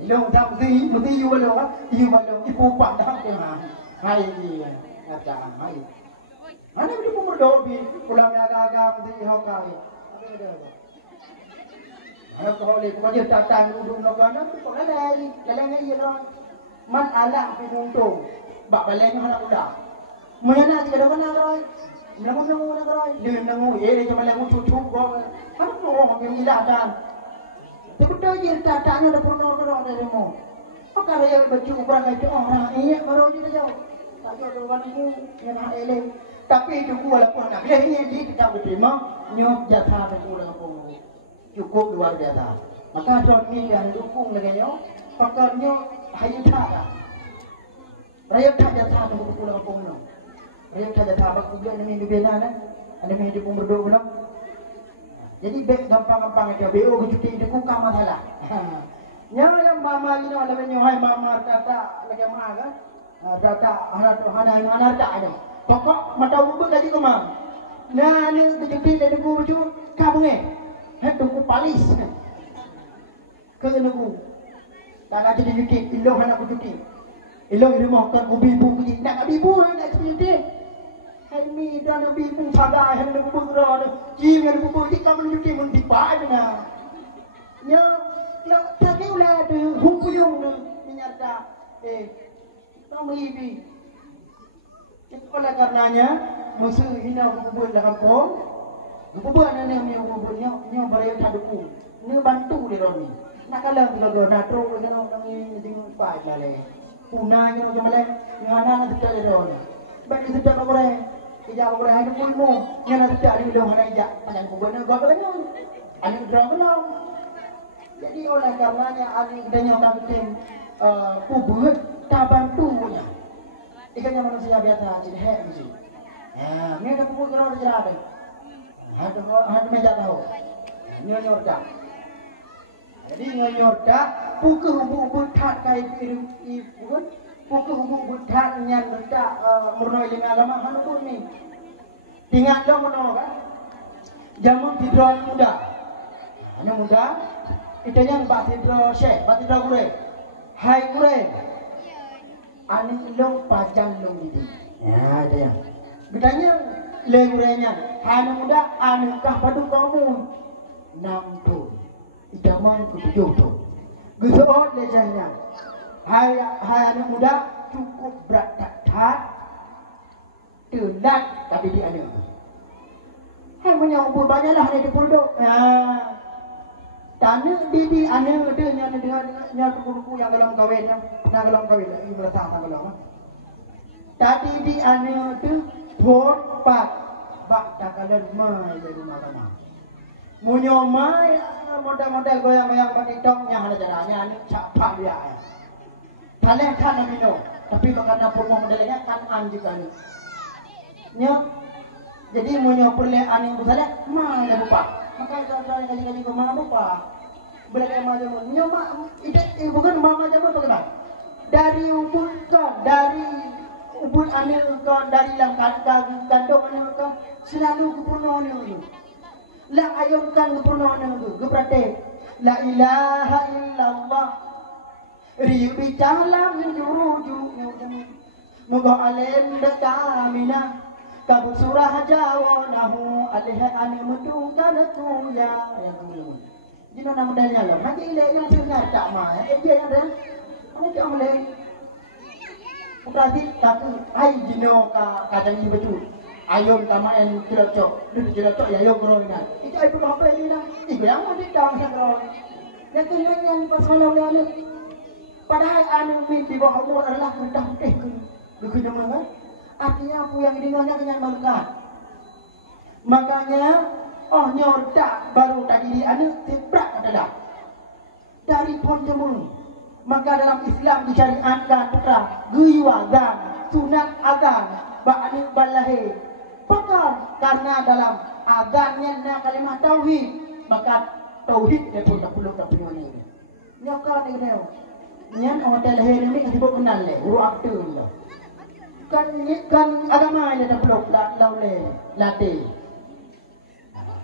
Ini orang tak mesti you balong, ibu pandang dia. Hai dia, ada hai. Mana dia pun berdoa, pulang agak-agak mesti hokai. Apa dia? Kalau boleh, kau dia datang udung nogana, kau lalai ni orang. Man alam pinuntung, bak balenya hendak udah. Mana tidak ada mana roy, nangu roy, dia nangu, dia cuma nangu cucu gua, mana orang yang hilang dan, tapi tu je datangnya ada pernah orang dari mu, apa dia baju ukuran itu orang, iya baru je dia, tak ada orang itu yang nak eleng, tapi itu gua lah pun nak, dia dia kita berterima, nyok jasa berkurang pun, cukup luar biasa, maka John ni yang dukung lagi nyok, pakarnya hayat ada, rakyat jasa berkurang pun nyok. Dia saja sahabat juga ini bina kan, ada mesti pun berdoa kan. Jadi baik gampang-gampang dia BO cuti itu kukam masalah. Yang mama ini ada menyohai mama tata lagi mah kan, tata hana tak ada. Pokok mata bubu tadi kemang. Nah ni cuti dari bubu baju kabung tunggu palis. Kena bubu. Tak ada jadi cuti, iloh hana cuti. Elok rumah kan bibu pergi nak bibu nak seperti hai mi dan bibu saga hai nak bibu ron ji mi bibu ji kamu cuti mun dipai na nya lo tak ulah tu hupuyung tu nyata kamu ibi oleh karenanya musuh hina bibu dalam kampung bibu ana ni bibu nya baraya taduku ni bantu dia ron ni nak kalah kalau nak terus kena orang ni tengok pai balik punah yang macam mana yang anak tidak ada orang bagi tidak boleh ijak boleh ada pulmu yang ada tidak ada orang yang ijak macam gubernur gua katanya anak drama belum jadi oleh karenanya anak danya penting kubur tak bantunya ikannya manusia biasa jadi hek mesti ni ada kubur kena berjalan ada meja tahu nyor dah jadi nyor dah pukul hubung tat kai bukan pukul hubung tat nyan letak murno ilmu agama hanu pun ni tinggal dong murno kan jamun tidron muda hanya muda itu yang bak tidro syekh bak tidro gure hai gure ani long pajang long itu ya ada yang bedanya le gurenya hanu muda anu kah padu kamu 6 tu idaman ku 7 tu Gusot lejanya, hai anak muda cukup berat tat, telat tapi dia ada. Hai punya umur banyaklah hari di purduk. Tanah di anak dia nya kuku yang dalam kawin yang dalam kawin lagi merasa tak dalam. Tadi di anak tu pun pak tak kalian mai dari mana. Munyo mai model-model goyang-goyang pakai yang ada caranya ni siapa dia. Kalian kan amino, tapi karena pun modelnya kan juga ni. Nya jadi munyo perle ani busale mana bupa. Maka saya kali-kali ke mana bupa. Berada macam nyo bukan mama macam bagaimana? Dari ubun kan, dari ubun ani kan, dari langkah gandong ani kan selalu kepunuh ni. La ayunkan kepurnaan itu, geprate. La ilaha illallah. Riu bicalam juruju. Moga alim dekamina. Kabu surah jawanahu. Alih ane mendukan tu ya. Yang kemudian. Jadi nama modalnya lah. Nanti ilai yang dengar tak mah. Dia yang ada. Mana cak boleh. Berarti tak ai jino kadang ini betul. Ayun tamaen cilocok, duduk cilocok ya ayun geroingan. Itu ai perlu apa ini nah? Iku yang mau ditang sakron. Yang kenyan pas malam ni. Padahal anu di bawah umur adalah rendah teh ke. Begitu mana? Artinya apa yang dingonya kenyan malukan. Makanya nyordak baru tadi anu tibrak adalah dari pon jemur. Maka dalam Islam disyariatkan putra guyu azan, sunat azan, ba'ani balahi. Pakar karena dalam azannya na kalimat tauhid maka tauhid dia pun tak perlu tak punya ni. Nyaka ni kena. Nyan hotel hari ni kita kenal le, huruf akta ni. Kan agama ni tak perlu laule latih.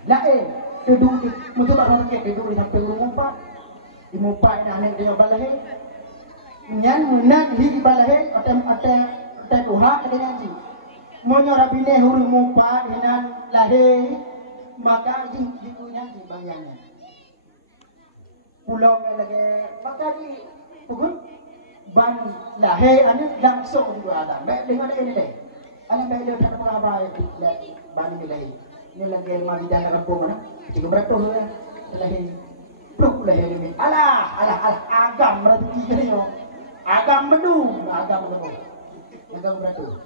Lain duduk mesti tak nak duduk di sampai rumah empat. Di mupai nak ni dia balahi. Nyan munat di balahi atau Tuhan ada nanti. Monyo rabine huru mupa hinan lahe maka jikunya di bayangan pulau lagi maka di pukul ban lahe ane langsung juga ada baik dengan ini deh ane baik dia tak pernah baik ban ini lahe ini lagi mami jalan kampung mana jika beratur ya lahe pluk lahe ini alah agam berarti dia agam bedung agam beratur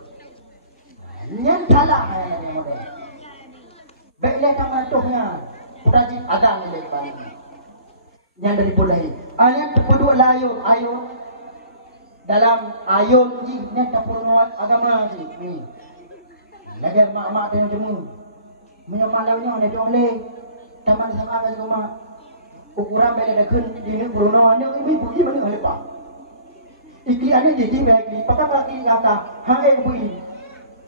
Nyan salah yang model. Baiklah kamu tuhnya. Sudah jin azan lagi balik. Nyan dari mulai. Ayat kedua ayat dalam ayat ji nyan tapurno agama ji. Ni. Lagi mak tengok jemu. Menyomalaunya ada oleh taman sama apa juga mak. Ukuran bela dah kun di ni Bruno ni ini bui mana oleh pak. Ikli ada jadi baik ni. Pakai lagi kata hang bui.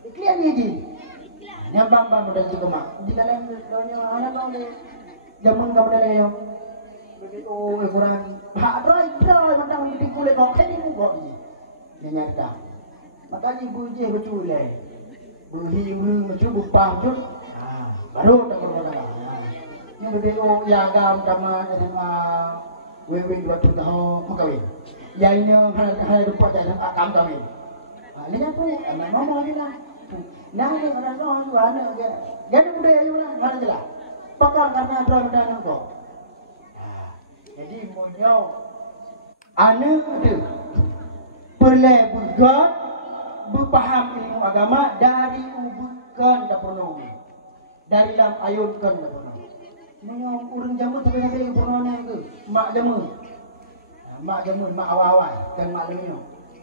Iklian ni je. Yang bamba modal juga mak. Di dalam dunia anak kau ni jamun kau dah leo. Begitu ukuran. Hak dry macam di kulit kau ni muka ni. nyarda makanya buje beculai berhiru mencuba pahjud baru tak berapa yang berbeza ya agam sama wewe 2 tahun makawin yainya hal rupa jangan agam kawin ini apa ya ngomong lagi lah nah ini orang orang juga anak jadi budaya juga mana jelas pakar karena ada dan kok jadi monyo anak itu boleh bukan berpaham ilmu agama dari ubukan daponomi dari dalam ayunkan daponomi monyo urang jamu sampai daponomi itu mak jamu mak awal kan mak lemino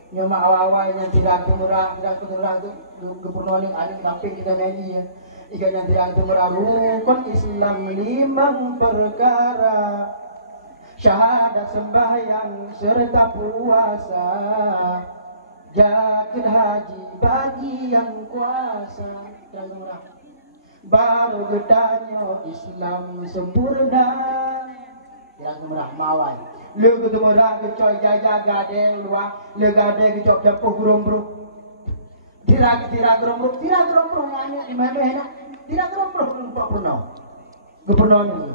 nyo mak awal yang tidak murah itu gubernur alim samping kita nyanyi ya ikan yang tidak murah rukun Islam 5 perkara syahadat sembahyang serta puasa zakat haji bagi yang kuasa dan murah baru gedanya Islam sempurna yang murah mawai le gedemurah kecoy jaga gadeng luar le gadeng kecok japuh burung Tira gerong ngane di mana enak. Tira gerong pernah. Gubernur ni.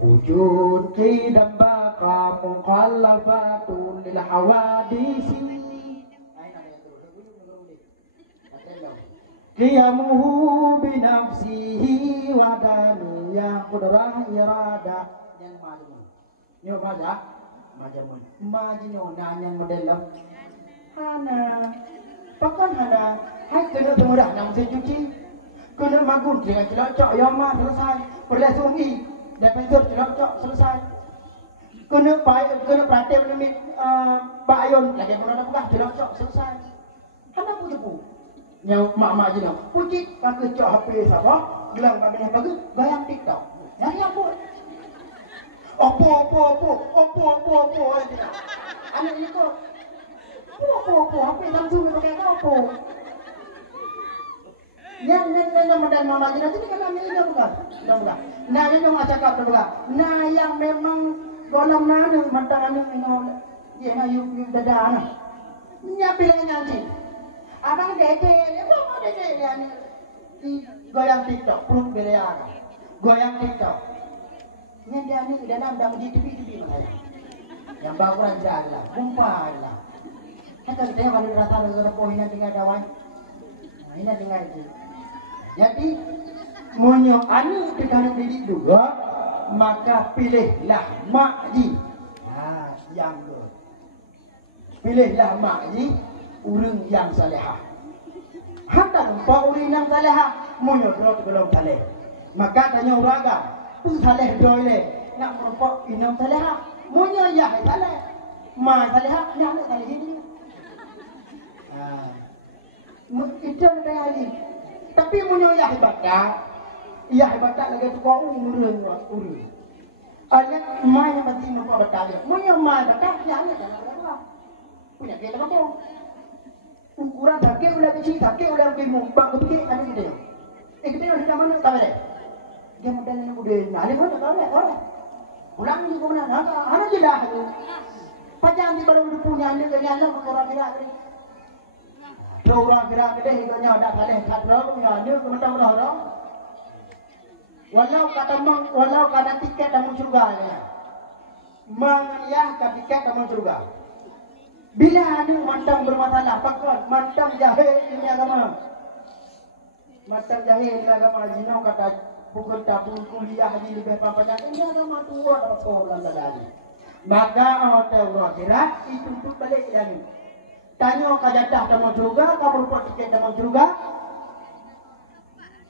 Wujud kidam baka muqallafatun lil hawadisi. Qiyamuhu bi nafsihi wa daniyah qudrah irada yang majmun. Nyo majmun. Majino nanya model hana pakan hana hai kena temudah nang secuci kena magun dia celok yama selesai perlah sumi dan pensur celok selesai kena praktek limit bayon lagi pun ada buka celok selesai hana puju nyau mak je nak pucit pakai cok HP siapa gelang pakai bagus bayang TikTok yang pun opo anak ini kok Opo, apa yang langsung pakai opo? Yang modal mama jelas ini kan namanya bukan? Nah yang mau cakap bukan? Nah yang memang golong nana matang anu ini, na yuk dada anak. Nyapilnya nyanyi. Abang dede, mau dede ya ni goyang TikTok, perut belear, goyang TikTok. Yang dia ni dalam dah menjadi TV makanya. Yang baguran jalan, bumpah lah. Kita dia kalau rasa dengan poinnya tinggal dawan. Ini dengar itu. Jadi monyo anu dikandung didik juga maka pilihlah makji. Nah, yang tu. Pilihlah makji urang yang salehah. Hendak pa urang yang salehah monyo drot belum saleh. Maka tanya uraga, pu saleh doile nak merupak inam salehah. Monyo ya saleh. Ma salehah nak saleh ini. Itu ada tapi punya ya hebatnya lagi tu kau urun. Ada mai yang mesti nampak betul. Punya mai betul yang ni jangan berapa. Punya kita betul. Ukuran sakit ulah kecil, sakit ulah bingung. Bang betul ada kita. Kita yang di mana tahu deh. Dia modelnya model. Ada mana tahu deh. Ulang ni kau mana? Ada je dah. Pajang di baru punya ni kenyang orang kira. Orang kira kedai hidupnya ada kalih kadro punya ni kementang orang. Walau kata tiket dalam surga ya. Mengiah tiket dalam surga. Bila ada mantang bermasalah, pakon mantang jahil ini agama. Mantang jahil ini agama jino kata pukul tabung kuliah di lebih papannya ini agama tua dapat sekolah lagi. Maka orang kira itu untuk balik yang ini. Tanya kajatah dalam surga, kamu rupa tiket dalam surga.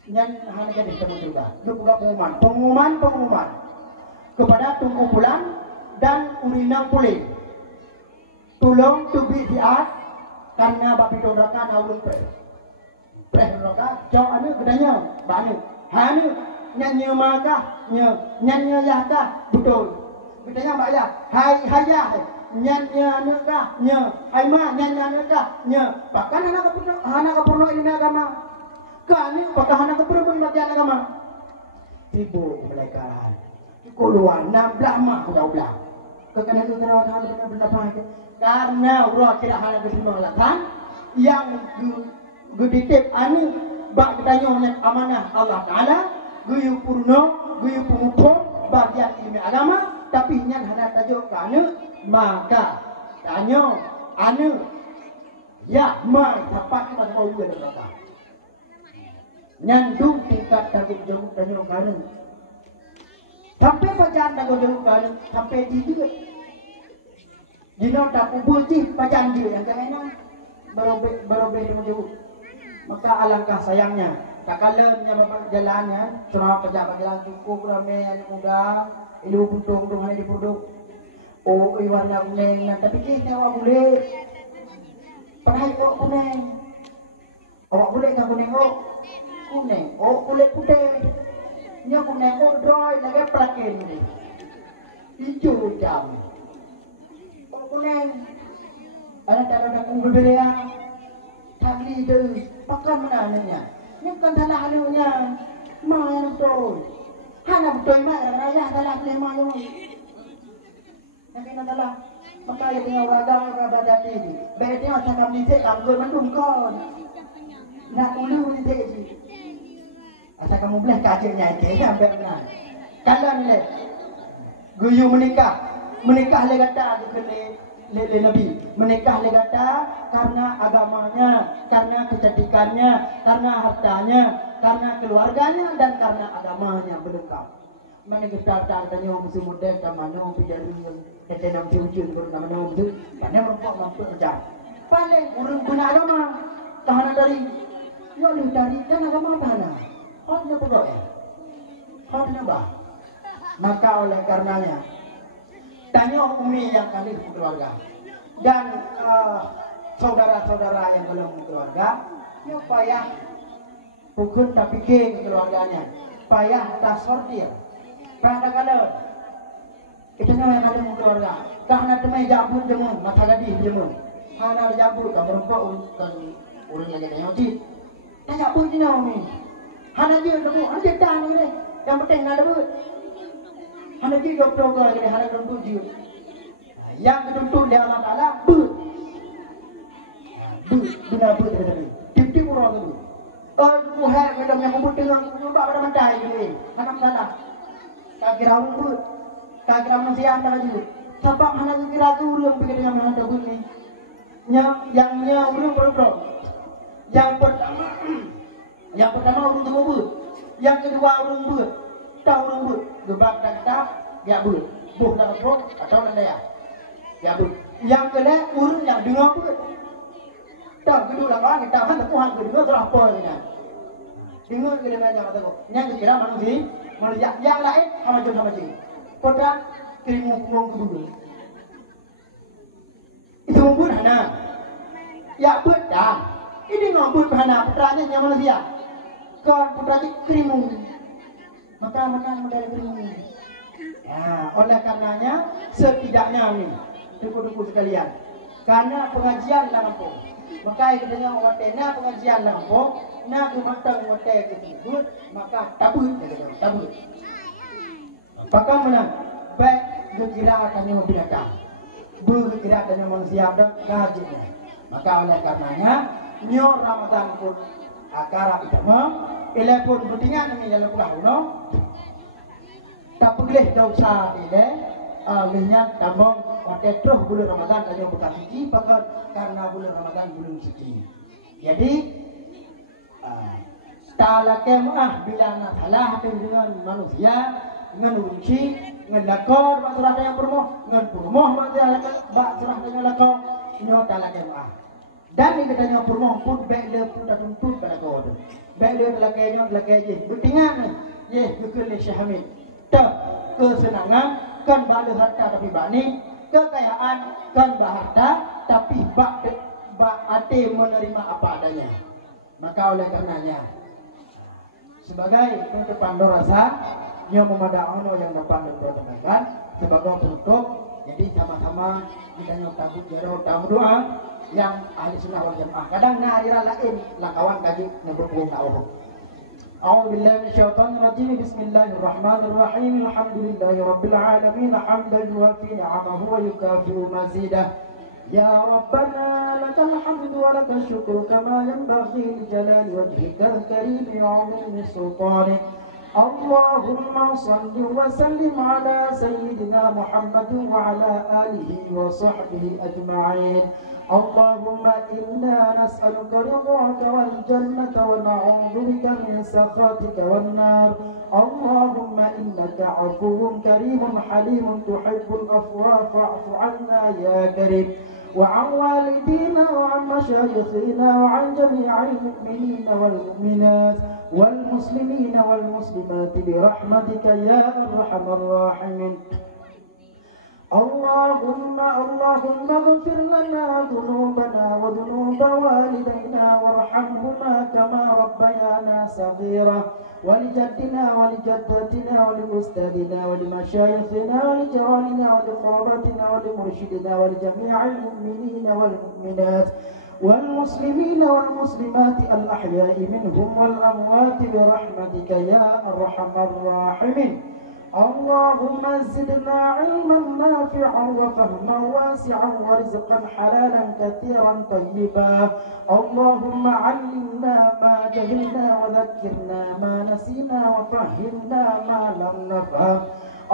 Yang hanya jadi dalam surga. Itu juga pengumuman kepada tunggu pulang dan urinang pulih. Tolong tubi diat karena babi doraka naulun preh doraka jauh anu gedanya banu hanu nyanyi maka nyanyi yahkah betul gedanya mbak ya hai hayah nyanyi anu kah hai ma nyanyi anu kah bahkan anak kepurno ini agama kani bahkan anak kepurno ini agama sibuk kemelekaan keluar 16 mah udah Kekana kekana benar-benar baik. Karena Allah kira hanya kesimpulan yang geditip anu bak ketanya oleh amanah Allah Taala guyu purno guyu pengukur bagian ilmu agama tapi nyan hana tajuk anu maka tanya anu ya mai tapak pada kau juga berapa nyan dung tingkat tanggung jawab tanya kanu sampai pajan tanggung jawab kanu sampai di juga Dino tak puji pajan dia yang kena baru tanggung jawab maka alangkah sayangnya tak kalemnya bapak jalannya cuma pejabat jalan cukup ramai muda ilu puntung hanya di produk oh warna kuning tapi kita awak boleh pernah awak kuning awak boleh kan kuning oh kulit putih nya kuning dry lagi perakin ni hijau jam oh kuning ada darah kumpul beria tali tu makan mana nya ni kan tanah halunya mana betul hana betul mana raya tanah lema yang tapi nadalah maka yang dengan ragam rada dati bete macam kami cek anggur mendung kon nak ulu ni cek ji asal kamu boleh kacanya itu sampai mana kalau ni guyu menikah le kata le nabi menikah le kata karena agamanya karena kecantikannya karena hartanya karena keluarganya dan karena agamanya berlengkap mana kita tanya musim muda mana pijari yang kita nak cium baru nama nama itu mana mampu kerja paling orang guna agama tahanan dari ya lu dari kan agama tahanan hotnya pegawai hotnya bah maka oleh karenanya tanya umi yang kali keluarga dan saudara-saudara yang belum keluarga ya payah hukum tak fikir keluarganya payah tak sortir kadang-kadang itu yang ada keluarga karena temai jabut jemun mata gadis jemun hana jabut kan perempuan kan orang yang ada nyoti tanya pun ni umi hana dia dulu hana dia dah ni yang penting ada but hana dia doktor ke hana doktor dia yang betul dia Allah Taala but benar betul tip-tip orang tu buhay medam yang kumpul dengan nyumba pada mantai ni hana salah tak kira rumput tak kira manusia anda lagi sebab hana kira tu urang pikir dengan hana dabut ni yang urang berubah yang pertama urang tu but yang kedua urang but tahu urang but gebak dan tak ya but buh dalam perut atau anda ya but yang kedua urang yang dengar but tahu kedua orang kita hana Tuhan kedua tu apa ni dengar kedua macam apa tu yang kira manusia yang lain sama jom sama cik putra kirimu kedua itu membut hana ya betul ini ngambut hana putranya yang manusia kan putra cik kirimu maka modal kirimu oleh karenanya setidaknya ni duku-duku sekalian karena pengajian dalam kampung maka kita dengar watena pengajian dalam kampung nak matang watai tersebut maka tabut maka menang baik berkira akan binatang berkira dengan manusia dan kajinya maka oleh karenanya nyor Ramadan pun akara itama ile pun bertingan ini jalan pulang no tak boleh dosa ile minyak tambang watai terus bulan Ramadan tanya buka suci pakat karena bulan Ramadan bulan suci jadi Ta'ala kemah bila nak salah dengan manusia dengan urusi dengan lakor bak surah yang permoh dengan permoh bak surah yang lakor nyo ta'ala kemah dan ini katanya permoh pun baik le pun tak tuntut pada kau tu baik le lakai je bertingan ye yukul Syekh tak kesenangan kan balik harta tapi bani kekayaan kan harta tapi bak ate menerima apa adanya maka oleh karenanya sebagai penutupan dosa yang memadai yang dapat dipertemukan sebagai penutup jadi sama-sama kita nyokabut jero tamu doa yang ahli sunnah wal jamaah kadang nah hari lain lah kawan kaji ngeberbuang Allah أعوذ بالله من الشيطان الرجيم. بسم الله الرحمن الرحيم. الحمد لله رب العالمين حمدا يوافي نعمه ويكافئ مزيده. يا ربنا لك الحمد ولك الشكر كما ينبغي لجلال وجهك الكريم وعظيم سلطانك. اللهم صل وسلم على سيدنا محمد وعلى آله وصحبه أجمعين. اللهم إنا نسألك رضاك والجنة ونعوذ بك من سخطك والنار. اللهم إنك عفو كريم حليم تحب العفو فاعف عنا يا كريم. وعن والدينا وعن مشايخنا وعن جميع المؤمنين والمؤمنات والمسلمين والمسلمات برحمتك يا أرحم الراحمين. اللهم اغفر لنا ذنوبنا وذنوب والدينا وارحمهما كما ربيانا صغيرا، ولجدنا ولجدتنا ولأستاذنا ولمشايخنا ولجيراننا ولقراباتنا ولمرشدنا ولجميع المؤمنين والمؤمنات والمسلمين والمسلمات الأحياء منهم والأموات برحمتك يا أرحم الراحمين. اللهم زدنا علما نافعا وفهما واسعا ورزقا حلالا كثيرا طيبا. اللهم علمنا ما جهلنا وذكرنا ما نسينا وفهمنا ما لم نفهم.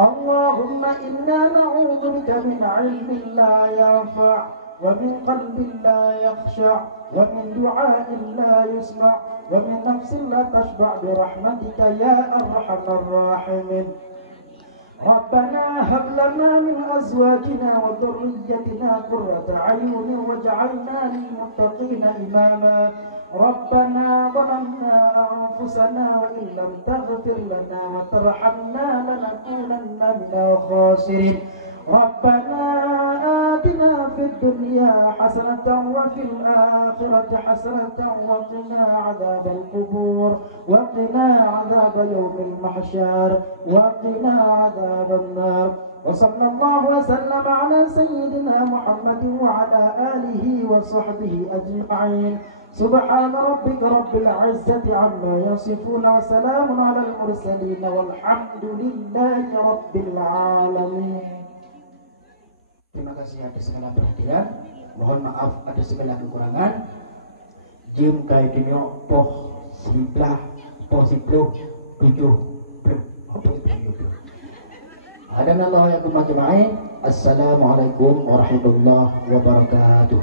اللهم إنا نعوذ بك من علم لا ينفع ومن قلب لا يخشع ومن دعاء لا يسمع ومن نفس لا تشبع برحمتك يا أرحم الراحمين. ربنا هب لنا من أزواجنا وذريتنا قرة أعين واجعلنا للمتقين إماما. ربنا ظلمنا أنفسنا وإن لم تغفر لنا وترحمنا لنكونن من الخاسرين. ربنا آتنا في الدنيا حسنة وفي الآخرة حسنة وقنا عذاب القبور وقنا عذاب يوم المحشر وقنا عذاب النار. وصلى الله وسلم على سيدنا محمد وعلى آله وصحبه أجمعين. سبحان ربك رب العزة عما يصفون وسلام على المرسلين والحمد لله رب العالمين. Terima kasih atas segala perhatian. Mohon maaf atas segala kekurangan. Jum kai dinyo poh siblah poh sibluh 7. Adana Allah ya kumajma'in. Assalamualaikum warahmatullahi wabarakatuh.